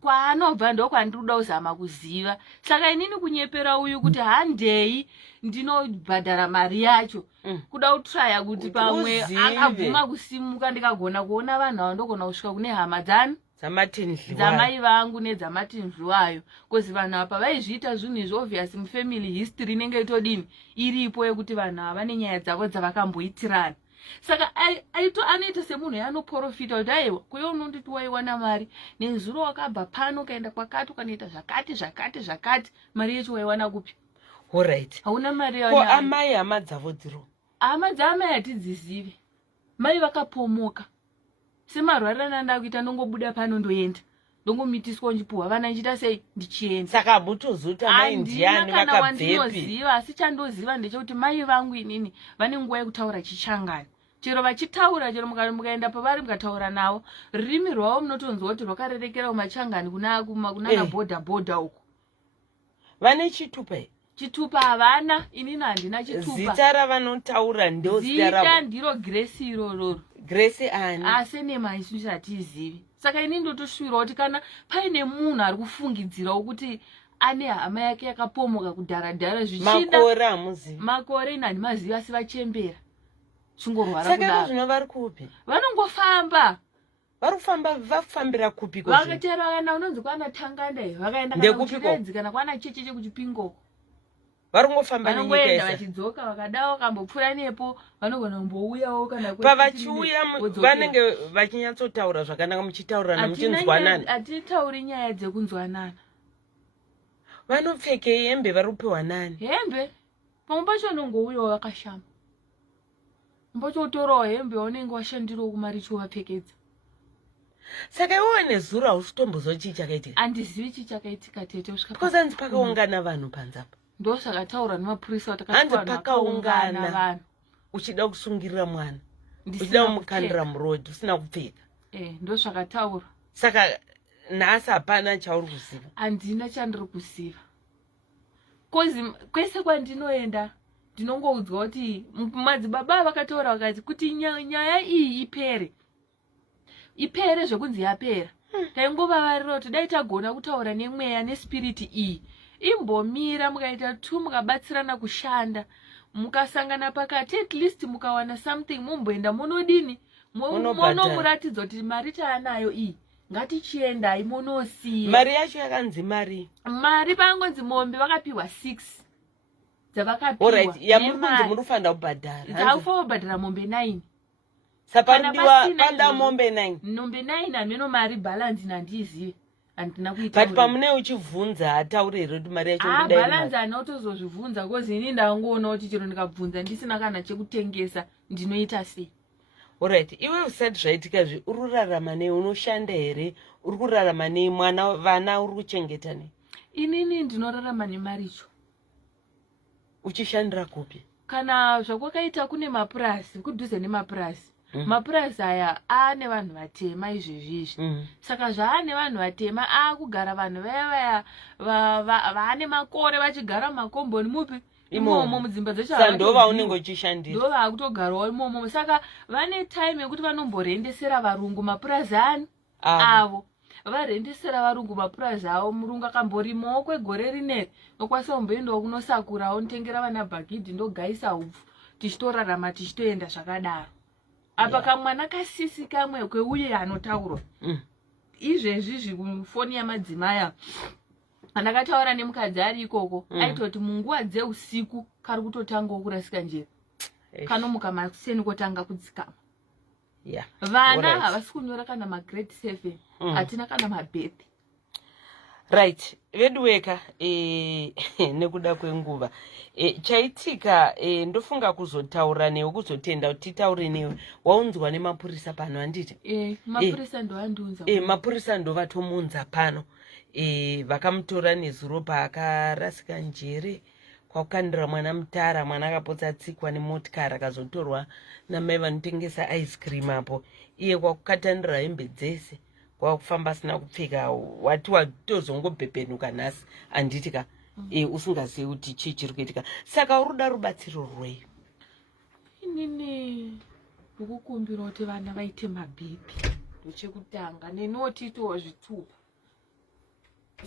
Kwaanobva ndokwandiruda kuzama kuziva. Saka inini kunyepera uyu kuti handei ndinobhadhara mari yacho kuda kutraya kuti pamwe akabvuma kusimuka ndikagona kuona vanhu ava ndogona kusvika kune hama dzamai vangu nedzaMartin Dluwayo kozi vanhu apa vaizviita zvinhu izvi obviously mufamily history inenge itodini iripo yekuti vanhu ava vane nyaya dzavo dzavakamboitirana. Saka anoita semunhu yanoprofita kuti aiwa kuyo unonditi waiwana mari nezuro wakabva pano ukaenda kwakati ukanoita zvakati mari yecho waiwana kupi? Alright. Hauna mari ko amai hama dzavo dziro? Hama dzamai hatidzizive. Mai vakapomoka. Semarwarana ndakuita ndongobuda pano ndoenda. Ndongomitiswa nchipuhwa vana nchita sei ndichienda. Saka butozuta mai ndiani vakabvepi? Asi chandoziva ndechekuti mai vangu inini vane nguva yekutaura chichangani. Chero vachitaura chero mukaenda pavari mukataura navo rurimi rwavo munotonzwa kuti rwakarerekera kumachangani kuna bhodha uko. Vane chitupa here? Chitupa havana, inini handina chitupa. Zita ravanotaura ndo zita ravo? Zita ndiro Grace iroro. Grace ani? Ase nema isusu hatizivi. Saka inini ndotoshuwira kuti kana paine munhu ari kufungidzirawo kuti ane hama yake yakapomoka kudharadhara zvichida makore hamuzivi? Makore ina handimazivi asi vachembera. Chingorwara kudaro. Saka zvino vari kupi? Vanongofamba. Vari kufamba vafambira kupi kozvi? Vakatera vakaenda unonzi kwana Tanganda iyo. Vakaenda kana kuchiredzi kana kwana Checheche kuchipingo. Vari kungofamba nenyika yese? Vanongoenda vachidzoka vakadawo vakambopfuura nepo vanogona kumbouyawo kana pavachiuya vanenge vachinyatsotaura zvakanaka muchitaurana muchinzwanana? Hatitauri nyaya dzekunzwanana. Vanopfeke hembe vari kupiwa nani? Hembe? Pamwe pacho vanongouyawo vakashama. Mbochotorawo hembe yaunenge washandirawo kumaricho wapfekedza. Saka iwewe nezuro hausitombozivi chii chakaitika? Handizivi chii chakaitika tete kusvika. Because hanzi pakaungana vanhu panzapa. ndo zvakataura nemapurisa kuti hanzi pakaungana pakaungana vanhu uchida kusungirira mwana uchida kumukandira murodhi usina kupfeka ndo zvakataura. saka nhasi hapana chauri kuziva. Handina chandiri kuziva kozi kwese kwandinoenda ndinongoudzwa kuti madzibaba vakataura vakati kuti nyaya iyi ipere zvekunzi yapera. Taingovavarira kuti dai tagona kutaura nemweya nespiriti iyi imbomira mukaita tu mukabatsirana kushanda mukasangana pakati at least mukawana something mumboenda munodini monomuratidza kuti mari taanayo iyi ngatichiendai munosiya. Mari yacho yakanzi mari pangonzi mombe vakapiwa 6 dzavakapiwa yamukunzi munofanira kubhadhara. dzaufa kubhadhara mombe 9 sapadiwa panda mombe 9 nombe 9 hameno mari balance nandizivi handina kuita but pamune uchivhunza hatauri here kuti mari yacho balance anotozozvibvunza kozi ini ndangoona kuti chero ndikabvunza ndisina kana chekutengesa ndinoita sei. Alright, iwe usati zvaitika zvi uri kurarama nei, unoshanda here, uri kurarama nei, vana uri kuchengeta nei? Inini ndinorarama nemaricho. Uchishandira kupi? Kana zvakwakaita kune mapurasi kudhuze nemapurasi mapurasi aya aane vanhu vatema izvezvizvi. Saka zvaane vanhu vatema akugara vanhu vaya vaane makore vachigara mumakomboni mupi imomo mudzimba ndova unenge uchishandira ndova akutogarawo imomo. Saka vane time yekuti vanomborendesera varungu mapurazi avo varendesera varungu mapurazi avo. Murungu akamborimawo kwegore rineri nokwanisa kumboendawo kunosakurawo notengera vana bhagidhi ndogaisa upfu tichitorarama tichitoenda zvakadaro. Apa kamwana kasisi kamwe kweuye anotaurwa izvezvizvi kufoni yamadzimai andakataura nemukadzi ari ikoko aitoti munguva dzeusiku kari kutotangawo kurasika njere kanomuka maseni kotanga kudzikama. Vana havasi kunyora kana magrade 7 hatina kana mabirthday. Right, veduweka nekuda kwenguva chaitika ndofunga kuzotaura newe kuzotenda kuti titaure newe. Waunzwa nemapurisa pano handiti? Mapurisa ndo andiunza. Mapurisa ndo vatomuunza pano vakamutora nezuro paakarasika njere kwakukandira mwana mutara. Mwana akapotsa tsikwa nemotikari akazotorwa namai vanotengesa ice cream apo. Iye kwakukatanira hembe dzese kwakufamba asina kupfeka wati watozongobhebhenuka nhasi handitika usingazivi kuti chii chiri kuitika. Saka uruda rubatsiro rwei? Inini ukukumbira kuti vana vaite mabhebhi ndochekutanga nenotitowo zvitupa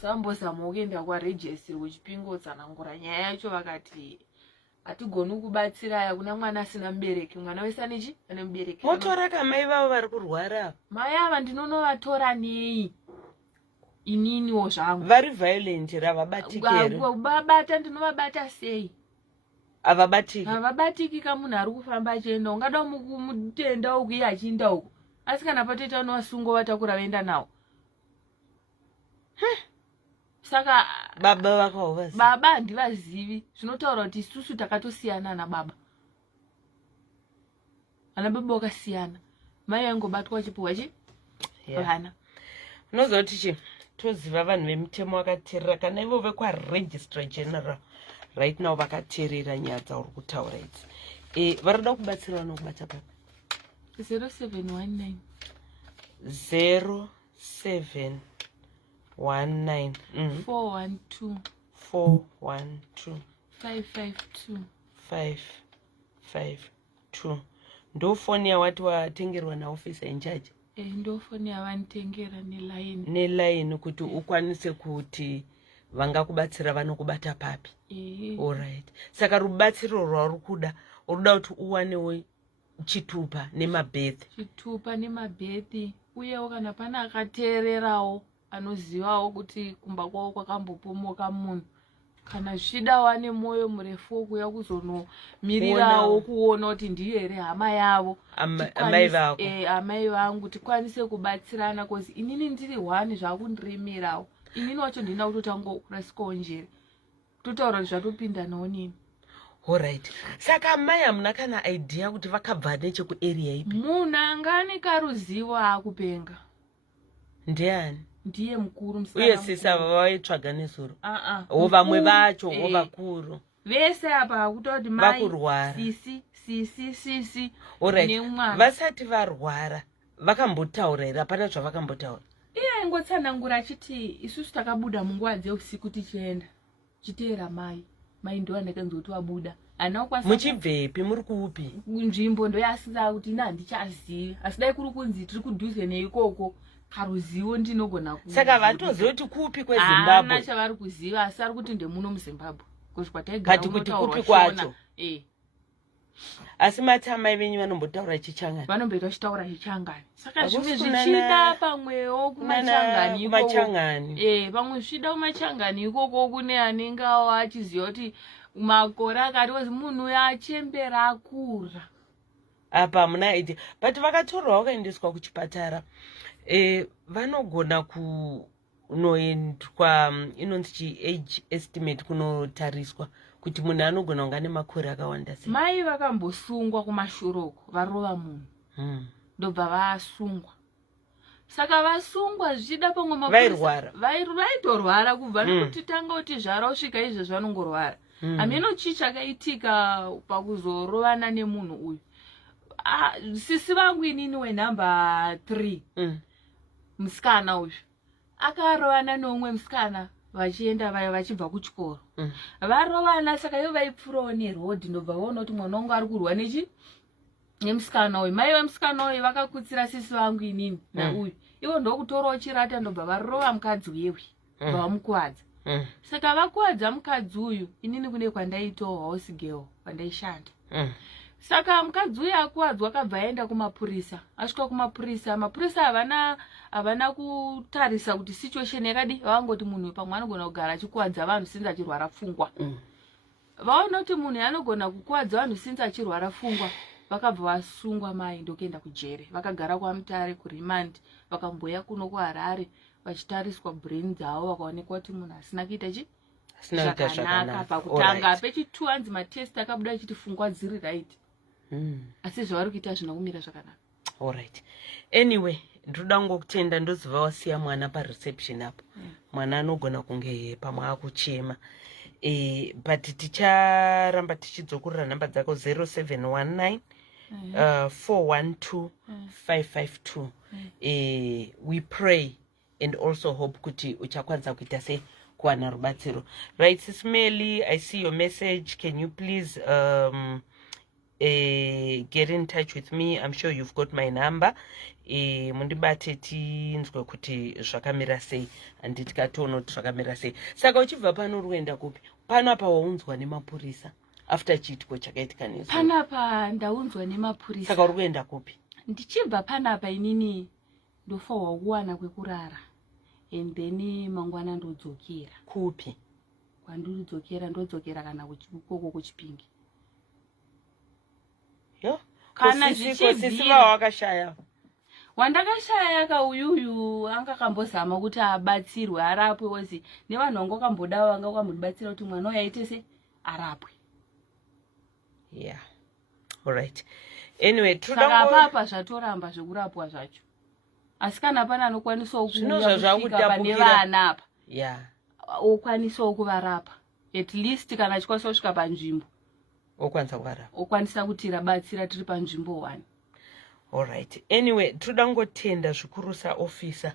sambozama kuenda kwaregistry kuchipinga utsanangura nyaya yacho vakati hatigoni kubatsira kuna mwana asina mubereki. Mwana wese anechi ane mubereki. Motora kamai vavo vari kurwara. Mai ava ndinonovatora nei ininiwo zvangu vari violent ravabatikere babata ndinovabata sei? Havabatiki kamunhu ari kufamba achienda ungada mutenda uku iye achienda uku asi kana patoita unovasunga vatakura vaenda nawo. Saka baba vakawo baba handivazivi zvinotaura kuti isusu takatosiyana nababa. Ana baba vakasiyana mai vaingobatwa vachipuwa vana. Unozoti chi toziva vanhu vemutemo vakateerera kana ivo vekwaregistrar general right now vakateerera nyaya dzauri kutaura idzi varida kubatsira vanokubata papa 0719 0719 412 552 ndofoni yawati watengerwa naofisa incharge. Ndofoni yavanitengera nelaini kuti ukwanise kuti vangakubatsira vanokubata papi. Alright, saka rubatsiro rwauri kuda uruda kuti uwanewo chitupa nemabhethi uyewo kana pana akateererawo anozivawo kuti kumba kwavo kwakambopomoka munhu kana zvida wane mwoyo murefu wokuya kuzonomirirawo kuona kuti ndiyo here hama yavo amai vangu tikwanise kubatsirana kozi inini ndiri hwani zvakundiremerawo inini wacho ndina kutotanga kurasikawo njere totaura kuti zvatopinda nawo nini. Alright, saka mai hamuna kana idea kuti vakabva nechekuarea ipi? Munhu anga ane karuzivo akupenga. Ndiani? ndiye mukuru uye sisi ava vaitsvaga nezuro vamwe vacho vakuru vese apa kutoti vakurwara sisi vasati varwara vakambotaura here? Hapana zvavakambotaura. iye aingotsanangura achiti isusu takabuda munguva dzeusiku tichienda chiteera mai ndo andakanzoti wabuda muchibvepi? muri kuupi nzvimbo? ndoyasisa kuti ina handichazivi, asi dai kuri kunzi tiri kudhuze neikoko karuzivo ndinogona saka vatoziva kuti kupi kwezimbabwe chavari kuziva, asi ari kuti ndemuno muzimbabwe kati kuti kupi kwacho. Asi matamai venyu vanombotaura chichangani? Vanomboita chitaura chichangani. Saka zvimwe zvichida pamwewo kumachangani. Pamwe zvichida kumachangani ikoko kune anenge achiziva kuti makore akati ozi munhu yachembera akura. Apa muna iti. But vakatorwa vakaendeswa kuchipatara. Vanogona kunoendwa inonzi age estimate kunotariswa kuti munhu anogona kunga nemakore akawanda sei. Mai vakambosungwa kumashuroko varova munhu ndobva vasungwa. Saka vasungwa zvichida pamwe vairwara vaitorwara kubva nokuti tanga kuti zvara usvika izvezvi vanongorwara. Hameno chii chakaitika pakuzorovana nemunhu uyu. Sisi vangu inini wenhamba 3 musikana uyu akarovana neumwe musikana vachienda vaya vachibva kuchikoro. Varovana saka ivo vaipfuurawo nerodhi ndobva vaona kuti mwana wangu ari kurwa nemusikana uyu. Mai vemusikana uyu vakakutsira sisi vangu inini nauyu. Ivo ndokutorawo chirata ndobva varova mukadzi wewe vamukuvadza. Saka vakuwadza mukadzi uyu inini kune kwandaitawo house girl kwandaishanda. Saka mukadzi uyu akuwadzwa akabva aenda kumapurisa. Asvika kumapurisa, mapurisa havana kutarisa kuti situation yakadi. Vangoti munhu pamwe anogona kugara achikuwadza vanhu since achirwara pfungwa. Vaona kuti munhu anogona kukuwadza vanhu since achirwara pfungwa. Vakabva vasungwa mai ndokuenda kujere. Vakagara kwaMutare kurimandi. Vakamboya kuno kuHarare vachitariswa brain dzavo vakaonekwa kuti munhu asina kuita zvakanaka pakutanga. Pechi2 hanzi matest akabuda achiti pfungwa dziri right. Asi zvavari kuita zvina kumira zvakanaka. Alright. Anyway, ndoda ngokutenda ndoziva wasiya mwana pareception apo. Mwana anogona kunge pamwe akuchema. But ticharamba tichidzokurira namba dzako 0719 412 552. We pray and also hope kuti uchakwanisa kuita se kuwana rubatsiro. Right, Sismeli, I see your message. Can you please get in touch with me? I'm sure you've got my number. Mundibate tinzwe kuti zvakamira sei and tikatoona kuti zvakamira sei. Saka uchibva pano uruenda kupi? Pano apa waunzwa nemapurisa after chiitiko chakaitika nezu. Panapa ndaunzwa nemapurisa. Saka uruenda kupi? Ndichibva panapa inini ndofawa kuwana kwekurara. And then mangwana ndodzokera. Kupi? Kwandodzokera ndodzokera kana kuchikoko kuchipingi. Yo, kana zvichibva wakashaya. Wandakashaya kauyuyu anga kambozama kuti abatsirwe arapwe wozi nevanhu vangu vakambodawo vanga vakambobatsira kuti mwana uyu aite se arapwe. Yeah. Alright. Anyway, saka papa zvatoramba zvekurapwa zvacho. Asi kana pana anokwanisawo kusvika pane vana apa. Yeah. Okwanisawo kuvarapa. At least kana achikwanisa kusvika panzvimbo. Okwanisa kuvarapa. Okwanisa kuti rabatsira tiri panzvimbo 1. Alright. Anyway, toda ngotenda zvikurusa officer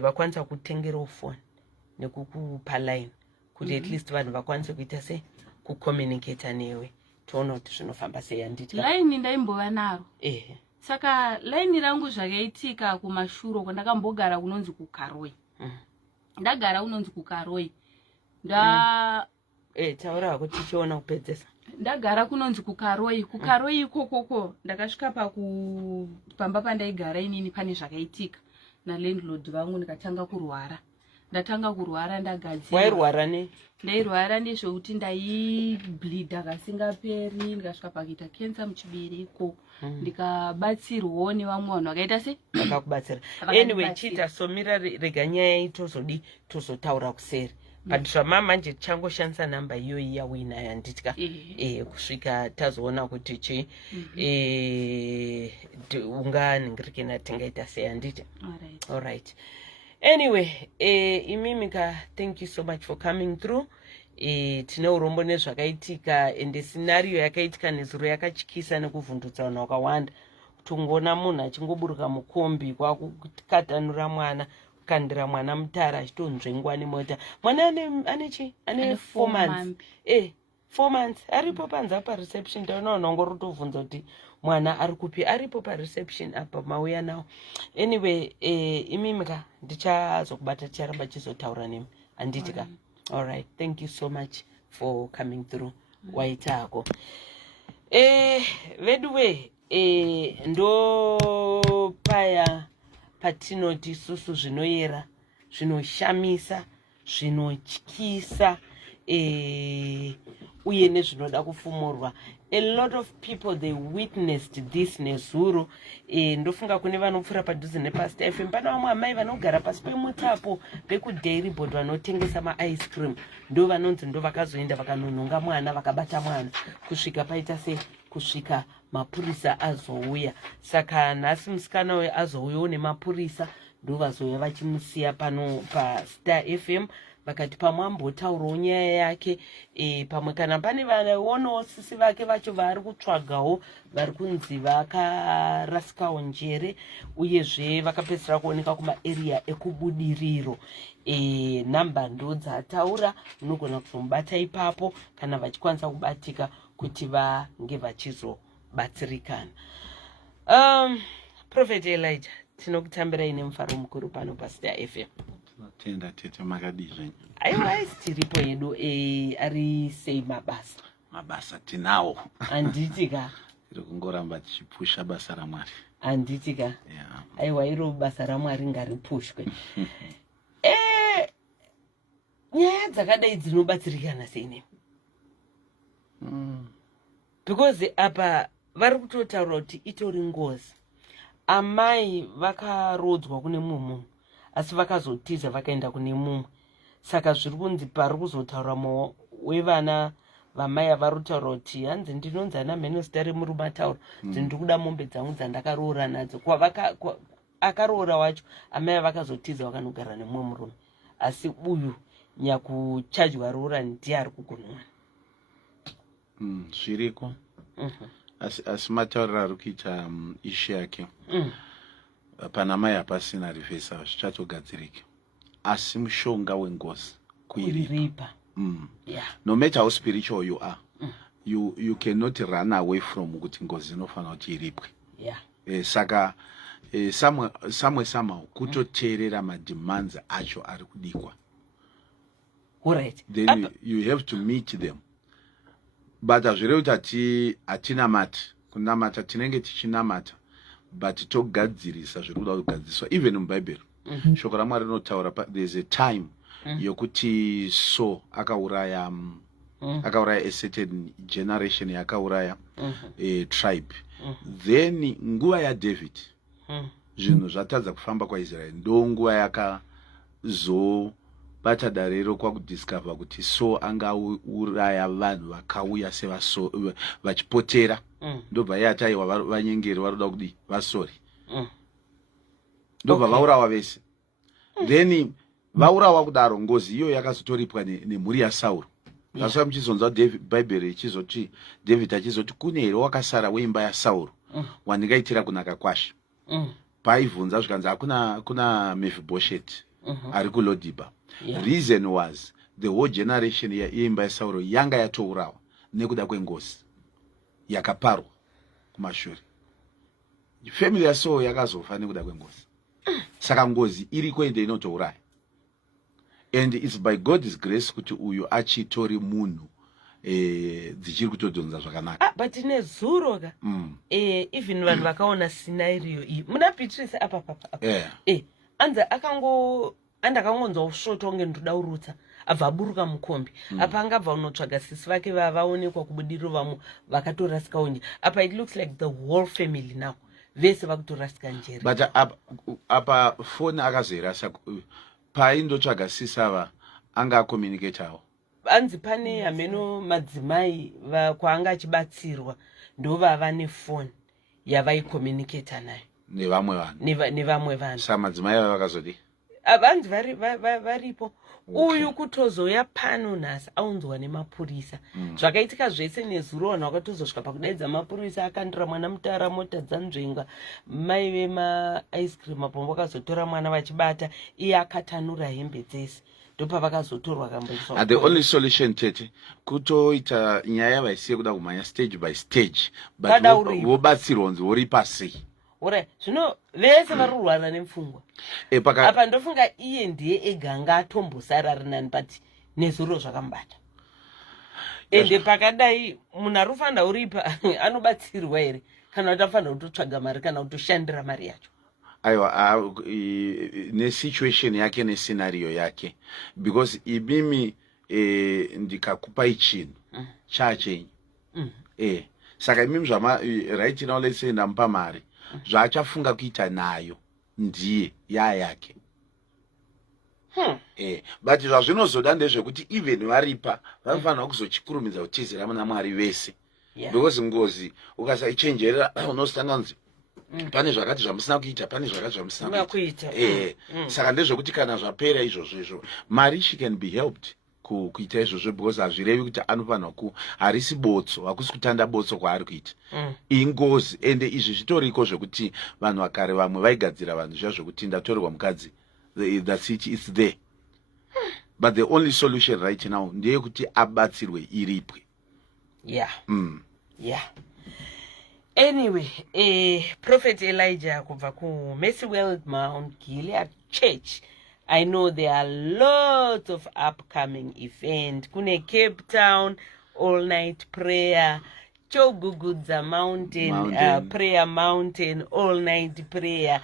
vakwanisa kutengera phone nekukupa line kuti at least vanhu vakwanise kuita se kucommunicate newe. Toona kuti zvinofamba sei anditi. Line ndaimbova naro. Saka line rangu zvakaitika kumashuro kwandakambogara kunonzi kuKaroi. Ndagara unonzi kuKaroi. Taura kuti tichiona kupedzesa. Ndagara kunonzi kuKaroi. kuKaroi ikoko ndakasvika pamba pandaigara inini pane zvakaitika nalandlord vangu ndikatanga kurwara. Ndatanga kurwara ndagadzira. Wairwara ne? Ndairwara nezvekuti ndaibleeda kasingaperi ndikasvika pakuita cancer muchibereko. Ndikabatsirwawo nevamwe vanhu vakaita se vakakubatsira. Anyway, chita somira rega nyaya itozodi tozotaura kuseri. But manje tichangoshandisa namba iyoyi yawinayo anditya kusvika tazoona kuti chi unganingirike natingaita sei anditi. Alright. Anyway, Imimika, thank you so much for coming through. Tine urombo nezvakaitika ende scenario yakaitika nezuro yakatyisa nekuvhundutsa vanhu vakawanda kuti ungoona munhu achingoburuka mukombi kwakukatanura mwana kukandira mwana mutara achitonzvengwa nemota. Mwana ane 4 months. 4 months aripo panza pareception ndaona unongorutovhunza kuti mwana ari kupi, aripo pareception apa mauya nawo. Anyway, Imimika ndichazokubata ticharamba chizotaura nemi handitika. All right, thank you so much for coming through. Waitako veduwe ndo paya patinoti susu zvinoyera, zvinoshamisa, zvinotyisa, uye nezvinoda kufumurwa. A lot of people, they witnessed this nezuro. Ndofunga kune vanopfura padhuze nePastor FM. Pana vamwe amai vanogara pasi pemutapo pekudairy board vanotengesa ma-ice cream. Ndo vanonzi ndo vakazoenda vakanonhonga mwana vakabata mwana kusvika paita se kusvika mapurisa azouya. Saka nhasi musikana we azouyawo nemapurisa ndo vazoya vachimusiya pano paStar FM. Vakati pamwe ambotaurawo nyaya yake, pamwe kana pane vanoonawo sisi vake vacho vari kutsvagawo vari kunzi vakarasikawo njere, uyezve vakapedzisira kuoneka kumaarea ekubudiriro. Namba ndo dzataura, unogona kuzomubata ipapo kana vachikwanisa kubatika kuti vange vachizobatsirikana. Prophet Elijah, tinokutambirai nemufaro mukuru pano paStar FM. Tenda tete makadizve. Aiwa tiripo yedu ari sei mabasa tinawo. Anditika. Kungoramba tichipusha basa raMwari. Anditika. Yeah. Aiwa iro basa raMwari ngaripushwe. Nyaya dzakadai dzinobatsirikana sei? Because apa vari kutotaura kuti itori ngozi. Amai vakarodzwa kune mumwe asi vakazotiza vakaenda kune mumwe. Saka zviri kunzi pari kuzotaura wevana vamai avari kutaura kuti hanzi ndinonzi ana mhenozita remurume ataura kuti ndiri kuda mombe dzangu dzandakaroora nadzo. Akaroora wacho amai vakazotiza vakanogara nemumwe murume, asi uyu nyakuchadya roora ndiye ari kugonwa. Zviriko. Asi matauriro ari kuita ishu yake. Pana mai hapasina rivhesa zvichatogadzirika, asi mushonga wengozi kuiripa. No matter how spiritual you are, you cannot run away from kuti ngozi inofanira kuti iripwe. Saka somehow kutoteerera mademands acho ari kudikwa. Then you have to meet them. But hazvirevi kuti hatinamati, kunamata tinenge tichinamata, but togadzirisa zviri kuda kugadziriswa. Even mubhaibheri shoko raMwari rinotaura there's a time yokuti Saul akauraya a certain generation, yakauraya a tribe. Then nguva yaDavid zvinhu zvatadza kufamba kwaIsraeri, ndo nguva yakazobata darero kwakudiscover kuti Saul angauraya vanhu vakauya vachipotera. Ndobva yati aiwa vanyengeri varoda kudi vasori. Ndobva vaurawa vese. Then vaurawa kudaro, ngozi iyo yakazotoripwa nemhuri yaSauro. Zvasvika muchizonzwa bhaibheri ichizoti David achizoti kune here wakasara weimba yaSauro wandingaitira kunaka kwasho. Paibvunza zvikanzi hakuna Mephibosheth ari kuLodhibha. Reason was the whole generation yeimba yaSauro yanga yatourawa nekuda kwengozi yakaparwa kumashure. Family yaSauro yakazofa nekuda kwengozi. Saka ngozi iriko ende inotouraya. And it's by God's grace kuti uyu achitori munhu dzichiri kutodonza zvakanaka. But nezuro ka even vanhu vakaona scenario iyi muna Beatrice apa. Anza andakangonzwa usvoto kunge ndoda urutsa abva aburuka mukombi. Apa angabva unotsvaga sisi vake vaonekwa kubudiriro vamwe vakatorasika onje. Apa it looks like the whole family now vese vakutorasika njere. But apa phone akazoirasa paindotsvaga sisi ava anga acommunicatewo. Anzi pane hameno madzimai kwaanga achibatsirwa ndo vava nefoni yavaicommunicata nayo nevamwe vanhu. Nevamwe vanhu. Saka madzimai ava vakazodi vanzi varipo uyu kutozoya pano nhasi aunzwa nemapurisa zvakaitika zvese nezuro vanhu vakatozosvika pakudaidza mapurisa akandira mwana mutara mota dzanzvenga mai vemaice cream apo vakazotora mwana vachibata iye akatanura hembe dzese ndopavakazotorwa kamboiswa. The only solution tete kutoita nyaya vaisiye kuda kumhanya stage by stage but vobatsirwa nzi uri pasi ure zvino vese vari kurwara nepfungwa apa ndofunga iye ndiye ega anga atombosara nani but nezuro zvakambata ende pakadai munhu ari kufanira uripa anobatsirwa here kana kuti afanira kutotsvaga mari kana kutoshandira mari yacho. aiwa nesituation yake nescenario yake because imimi ndikakupai chinhu chachenyu saka imimi right now let's say ndamupa mari zvaachafunga kuita nayo ndiye yake but zvazvinozoda ndezvekuti even varipa vanofanira kuzochikurumidza kutizira muna Mwari vese because ngozi ukasaichenjerera unozotanga kunzi pane zvakati zvamusina kuita pane zvakati zvamusina kuita saka ndezvekuti kana zvapera izvozvo mari she can be helped kuita izvozvo because hazvirevi kuti anofanira harisi botso hakusi kutanda botso kwaari kuita ingozi ende izvi zvitoriko zvekuti vanhu vakare vamwe vaigadzira vanhu zviya zvekuti ndatorerwa mukadzi that's it's there but the only solution right now ndeyekuti abatsirwe iripwe. Anyway, Prophet Elijah kubva ku Mercy World Mount Gilead Church. I know there are lots of upcoming events. Kune Cape Town all night prayer, Chogugudza Mountain. Prayer Mountain all night prayer.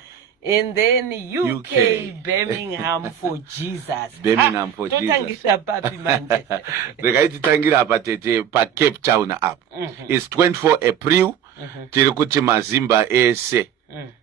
And then UK Birmingham for Jesus. Birmingham for Jesus. Totangira papi manje. Rekaititangira patete pa Cape Town up. It's 24 April. Tiri kuti mazimba ese.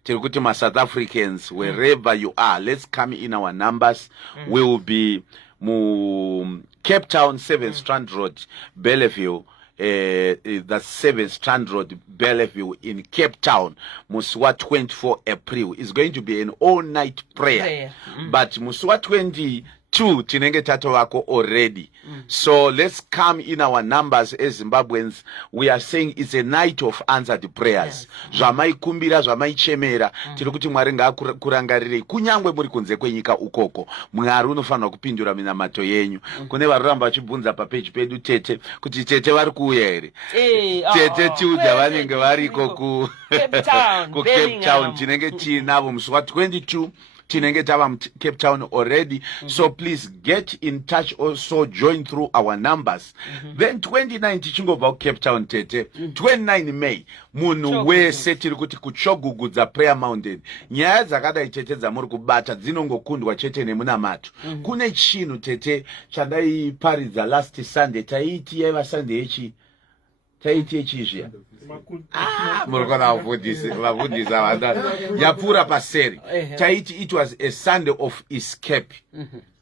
Tiri kuti ma South Africans wherever you are, let's come in our numbers. We will be mu Cape Town 7 Strand Road, Bellevue. That's 7 Strand Road, Bellevue in Cape Town. Muswa 24 April is going to be an all-night prayer. But Muswa 22 tinenge tato wako already. So let's come in our numbers as Zimbabweans. We are saying it's a night of answered prayers. Zvamai kumbira, zvamai chemera. Tiri kuti Mwari ngakurangarire kunyangwe muri kunze kwenyika ukoko. Mwari unofanira kupindura minamato yenyu. Kune varamba vachibvunza papeji pedu tete kuti tete vari kuuya here. Tete tiudza vanenge variko ku Cape Town tinenge tinavo musi wa 22 tinenge tava Cape Town already. So please get in touch, also join through our numbers. Then 29 tichingobva Cape Town tete 29 May munhu wese tiri kuti kuchogugudza prayer mountain. Nyaya dzakadai tete dzamuri kubata dzinongokundwa chete nemunamato. Kune chinhu tete chandaiparidza last Sunday taiti yaiva Sunday yechi taiti yechizvia murikona vafundisa vanda yapfuura paseri taiti it was a Sunday of escape.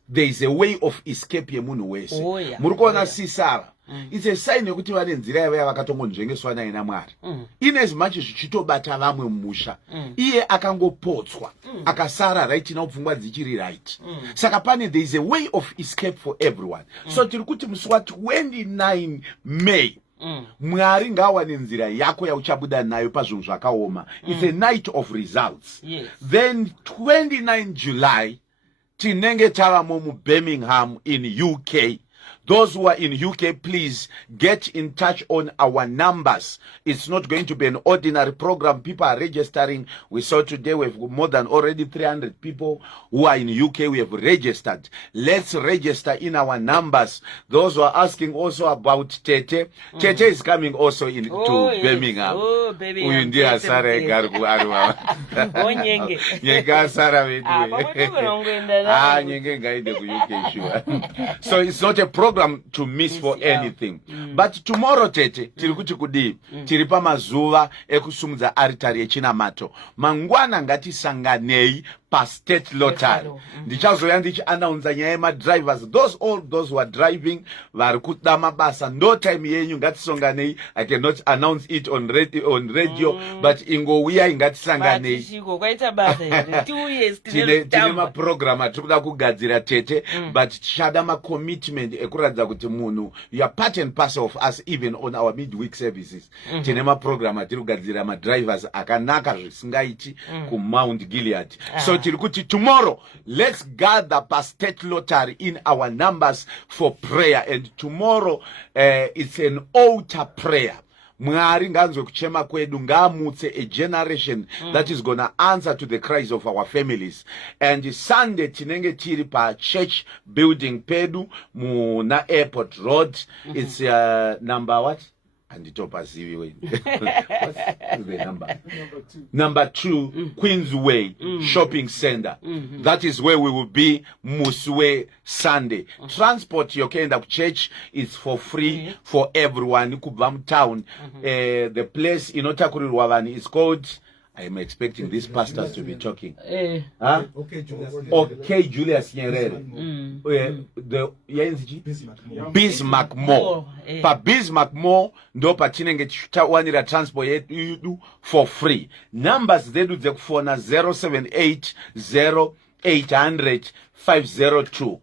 There is a way of escape yemunhu wese. Murikuona Sisara it's a sign yekuti vane nzira yavaya vakatongonzvengeswa naye naMwari. In as much zvichitobata vamwe mumusha iye akangopotswa akasara right now pfungwa dzichiri right. Saka pane there is a way of escape for everyone. So tiri kuti musi wa 29 May Mwari ngawane nzira yako yauchabuda nayo pazvinhu zvakaoma. It's a night of results. Then 29 July tinenge tavamo mu Birmingham in UK. Those who are in UK, please get in touch on our numbers. It's not going to be an ordinary program. People are registering. We saw today we have more than already 300 people who are in UK. We have registered. Let's register in our numbers. Those who are asking also about Tete. Tete is coming also in to Birmingham. Birmingham. So it's not a program to miss for anything. But tomorrow tete tiri kuti kudi tiri pamazuva ekusumudza aritari yechinamato. Mangwana ngatisanganei pastate lottery. Ndichazoya ndichiannounce nyaya yemadrivers, all those who are driving vari kuda mabasa, no time yenyu ngatisonganei. I cannot announce it on radio, but ingouya ingatisanganei. Tine maprogram atirikuda kugadzira tete, but tichada macommitment ekuratidza kuti munhu, you are part and parcel of us even on our midweek services. Tine maprogram atiri kugadzira madrivers akanaka zvisingaiti kuMount Gilead. So tiri kuti tomorrow, let's gather pastate lottery in our numbers for prayer, and tomorrow it's an altar prayer. Mwari nganzwe kuchema kwedu, ngamutse a generation that is gonna answer to the cries of our families. And Sunday tinenge tiri pa church building pedu muna airport road. It's number what? And the what's the number? Number 2, Queensway Shopping Center. That is where we will be Muswe Sunday. Transport yokenda church is for free for everyone. Kubam town. The place in Otakuruwavani is called, I am expecting these pastors to be talking. Okay, Julius Nyerere. The Bismarck Mall. Pa Bismarck Mall ndo patinenge chitawanira transport yedu for free. Numbers zedu zekufona 0780800 502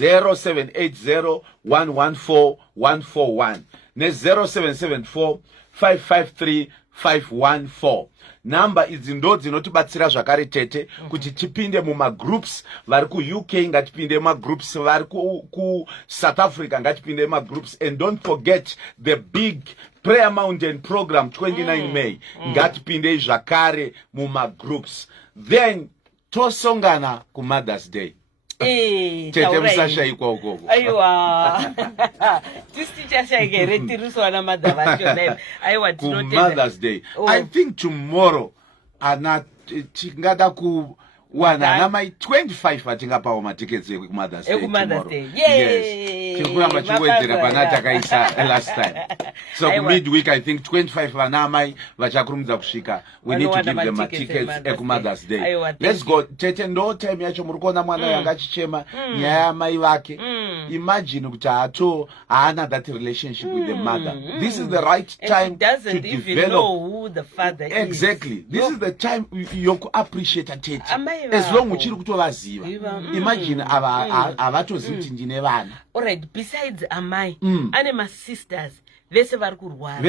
0780114 ne 0774 553 514. Number idzi ndo dzinotibatsira zvakare tete kuti tipinde mumagroups. Vari ku-UK ngatipinde mumagroups, vari ku-South Africa ngatipinde mumagroups. And don't forget the big Prayer Mountain program 29 May. Ngatipinde zvakare mumagroups. Then tosongana ku Mother's Day. Tete musashayikwa ukoko. Aiwa. Tisichashayikere tiriswana madhavachona. Aiwa tinote. Mother's Day. I think tomorrow tingada ku my 25 atingapawo matickets eku Mother's Day tomorrow. Yes. Tikuyamba chiwedzera panata kaisa last time. So midweek I think 25 vanamai vachakurumidza kusvika. We need to give them a tickets eku Mother's Day. Let's go. Tete ndo time yacho muri kuona mwana yanga chichema nyaya yamai vake. Imagine kuti haana that relationship with the mother. This is the right time to develop. Even know who the father is. Exactly. This is the time you appreciate tete. As long uchiri kutovaziva. Imagine avatozivi kuti ndine vana. Alright, besides amai, ane my sisters, vese vari kurwara.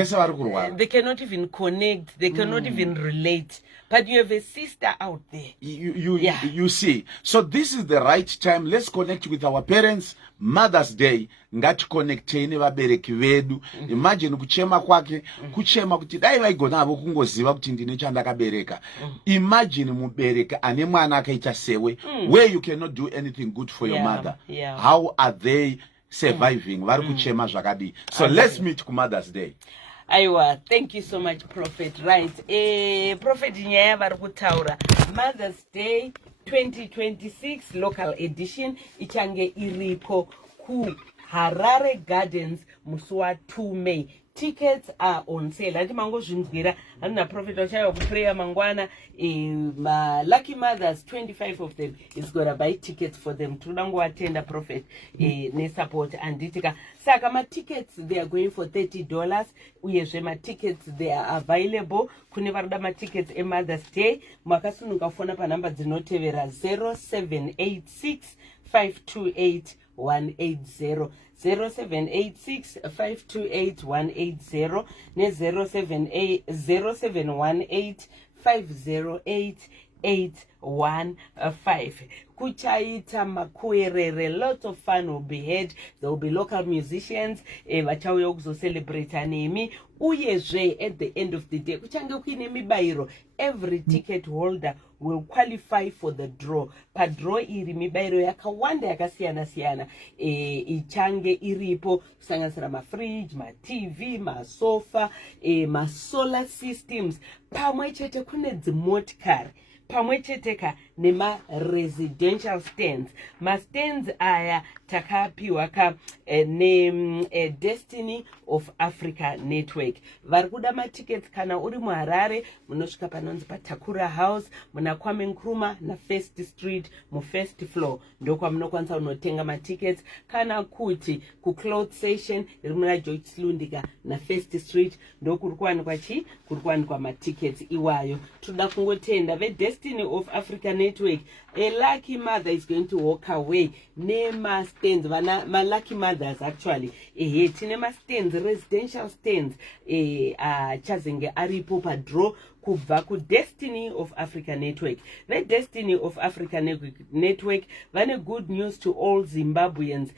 They cannot even connect, they cannot even relate. But you have a sister out there. You see. So this is the right time. Let's connect with our parents. Mother's Day, ngati connecteni vabereki vedu. Imagine kuchema kwake, kuchema kuti dai vaigona avo kungoziva kuti ndine chandakabereka. Imagine mubereka ane mwana akaita sewe, where you cannot do anything good for your mother. How are they surviving? Vari kuchema zvakadi. So let's meet ku Mother's Day. Aiwa, thank you so much, Prophet. Right. Prophet nyaya vari kutaura Mother's Day 2026 local edition ichange iripo ku Harare Gardens musi wa2 May. Tickets are on sale. Ati mango zvinzwira andina Prophet wachaiwa kuprayer mangwana. Lucky mothers, 25 of them is gonna buy tickets for them. Tinoda ngovatenda Prophet ne support anditika. Saka ma tickets they are going for $30. Uyezve ma tickets they are available. Kune varuda ma tickets e Mother's Day. Makasununga fona pa number dzinotevera 0786 528 180 0786 528 180 ne 0718 508 815. Kuchaita makuerere, lots of fun will be had. There will be local musicians vachauya kuzo celebrate anemi. Uyezve at the end of the day kuchange kuine mibairo. Every ticket holder will qualify for the draw. Pa draw iri mibairo yakawanda yakasiyana siyana. Ichange iripo kusanganisira ma fridge, ma TV, ma sofa, ma solar systems. Pamwe chete kune dzimotikari. Pamwe chete pamwecheka nema-residential stands. Ma-stands aya takapiwa Destiny of Africa Network. Vari kuda matickets kana uri muHarare munosvika panonzi paTakura House muna Kwame Nkrumah na First Street mu1st floor ndokwamunokwanisa kunotenga matickets, kana kuti kuCloth Station iri muna George Slundika na First Street ndokuri kuwanikwa chii, kuri kuwanikwa matickets iwayo. Toda kungotenda veDestiny of Africa Network. A lucky mother is going to walk away nema stands, ma lucky mothers actually tine ma stands, residential stands chazenge aripo padraw kubva kuDestiny of Africa Network. VeDestiny of Africa Network vane good news to all Zimbabweans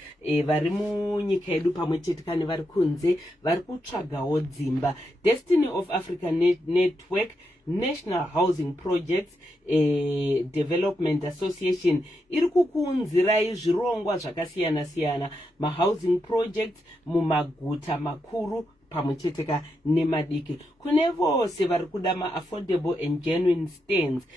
vari munyika yedu pamwechete kane vari kunze vari kutsvagawo dzimba. Destiny of Africa Network National Housing Projects Development Association iri kukuunzirai zvirongwa zvakasiyana siyana ma-housing projects mumaguta makuru pamwechete nemadiki. Kune vose vari kuda ma-affordable and genuine stands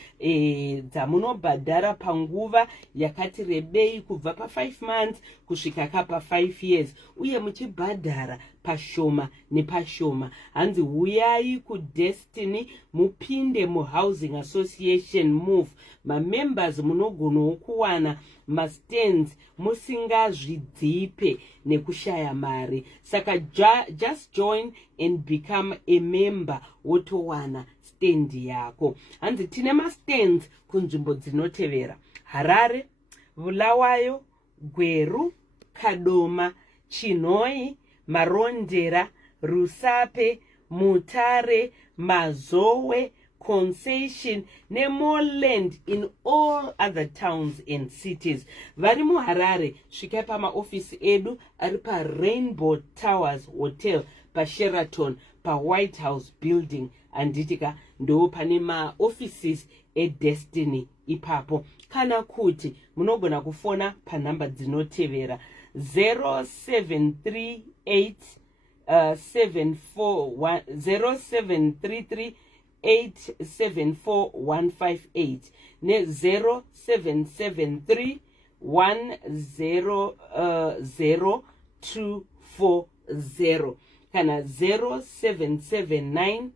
dzamunobhadhara panguva yakati rebei kubva pa5 months kusvika pa5 years uye muchibhadhara pashoma nepashoma. Hanzi huyai kuDestiny mupinde muHousing Association move. Mamembers munogonawo kuwana mastands musingazvidzipe nekushaya mari. Saka just join and become a member wotowana stand yako. Hanzi tine mastands kunzvimbo dzinotevera: Harare, Bulawayo, Gweru, Kadoma, Chinhoyi, Marondera, Rusape, Mutare, Mazowe, Concession, Nemoland in all other towns and cities. Vari muHarare svikai pamaofisi edu ari paRainbow Towers Hotel, paSheraton, paWhite House Building. Anditika ndo pane maoffices eDestiny ipapo. Kana kuti munogona kufona panhamba dzinotevera 0738 0733 874158 ne0773 1000240 kana 0779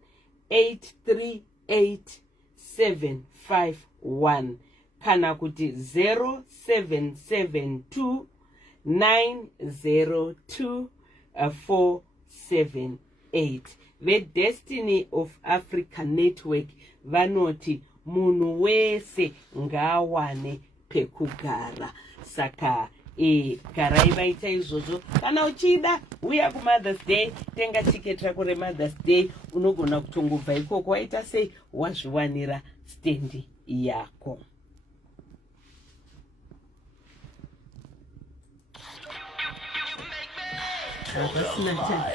838 kana kuti 0772 902 478. VeDestiny of Africa Network vanoti munhu wese ngaawane pekugara. Saka garai vaita izvozvo. Kana uchida uya kuMothers Day, tenga ticket rako reMothers Day, unogona kutongobva ikoko waita sei wazviwanira stendi yako. Pasina time.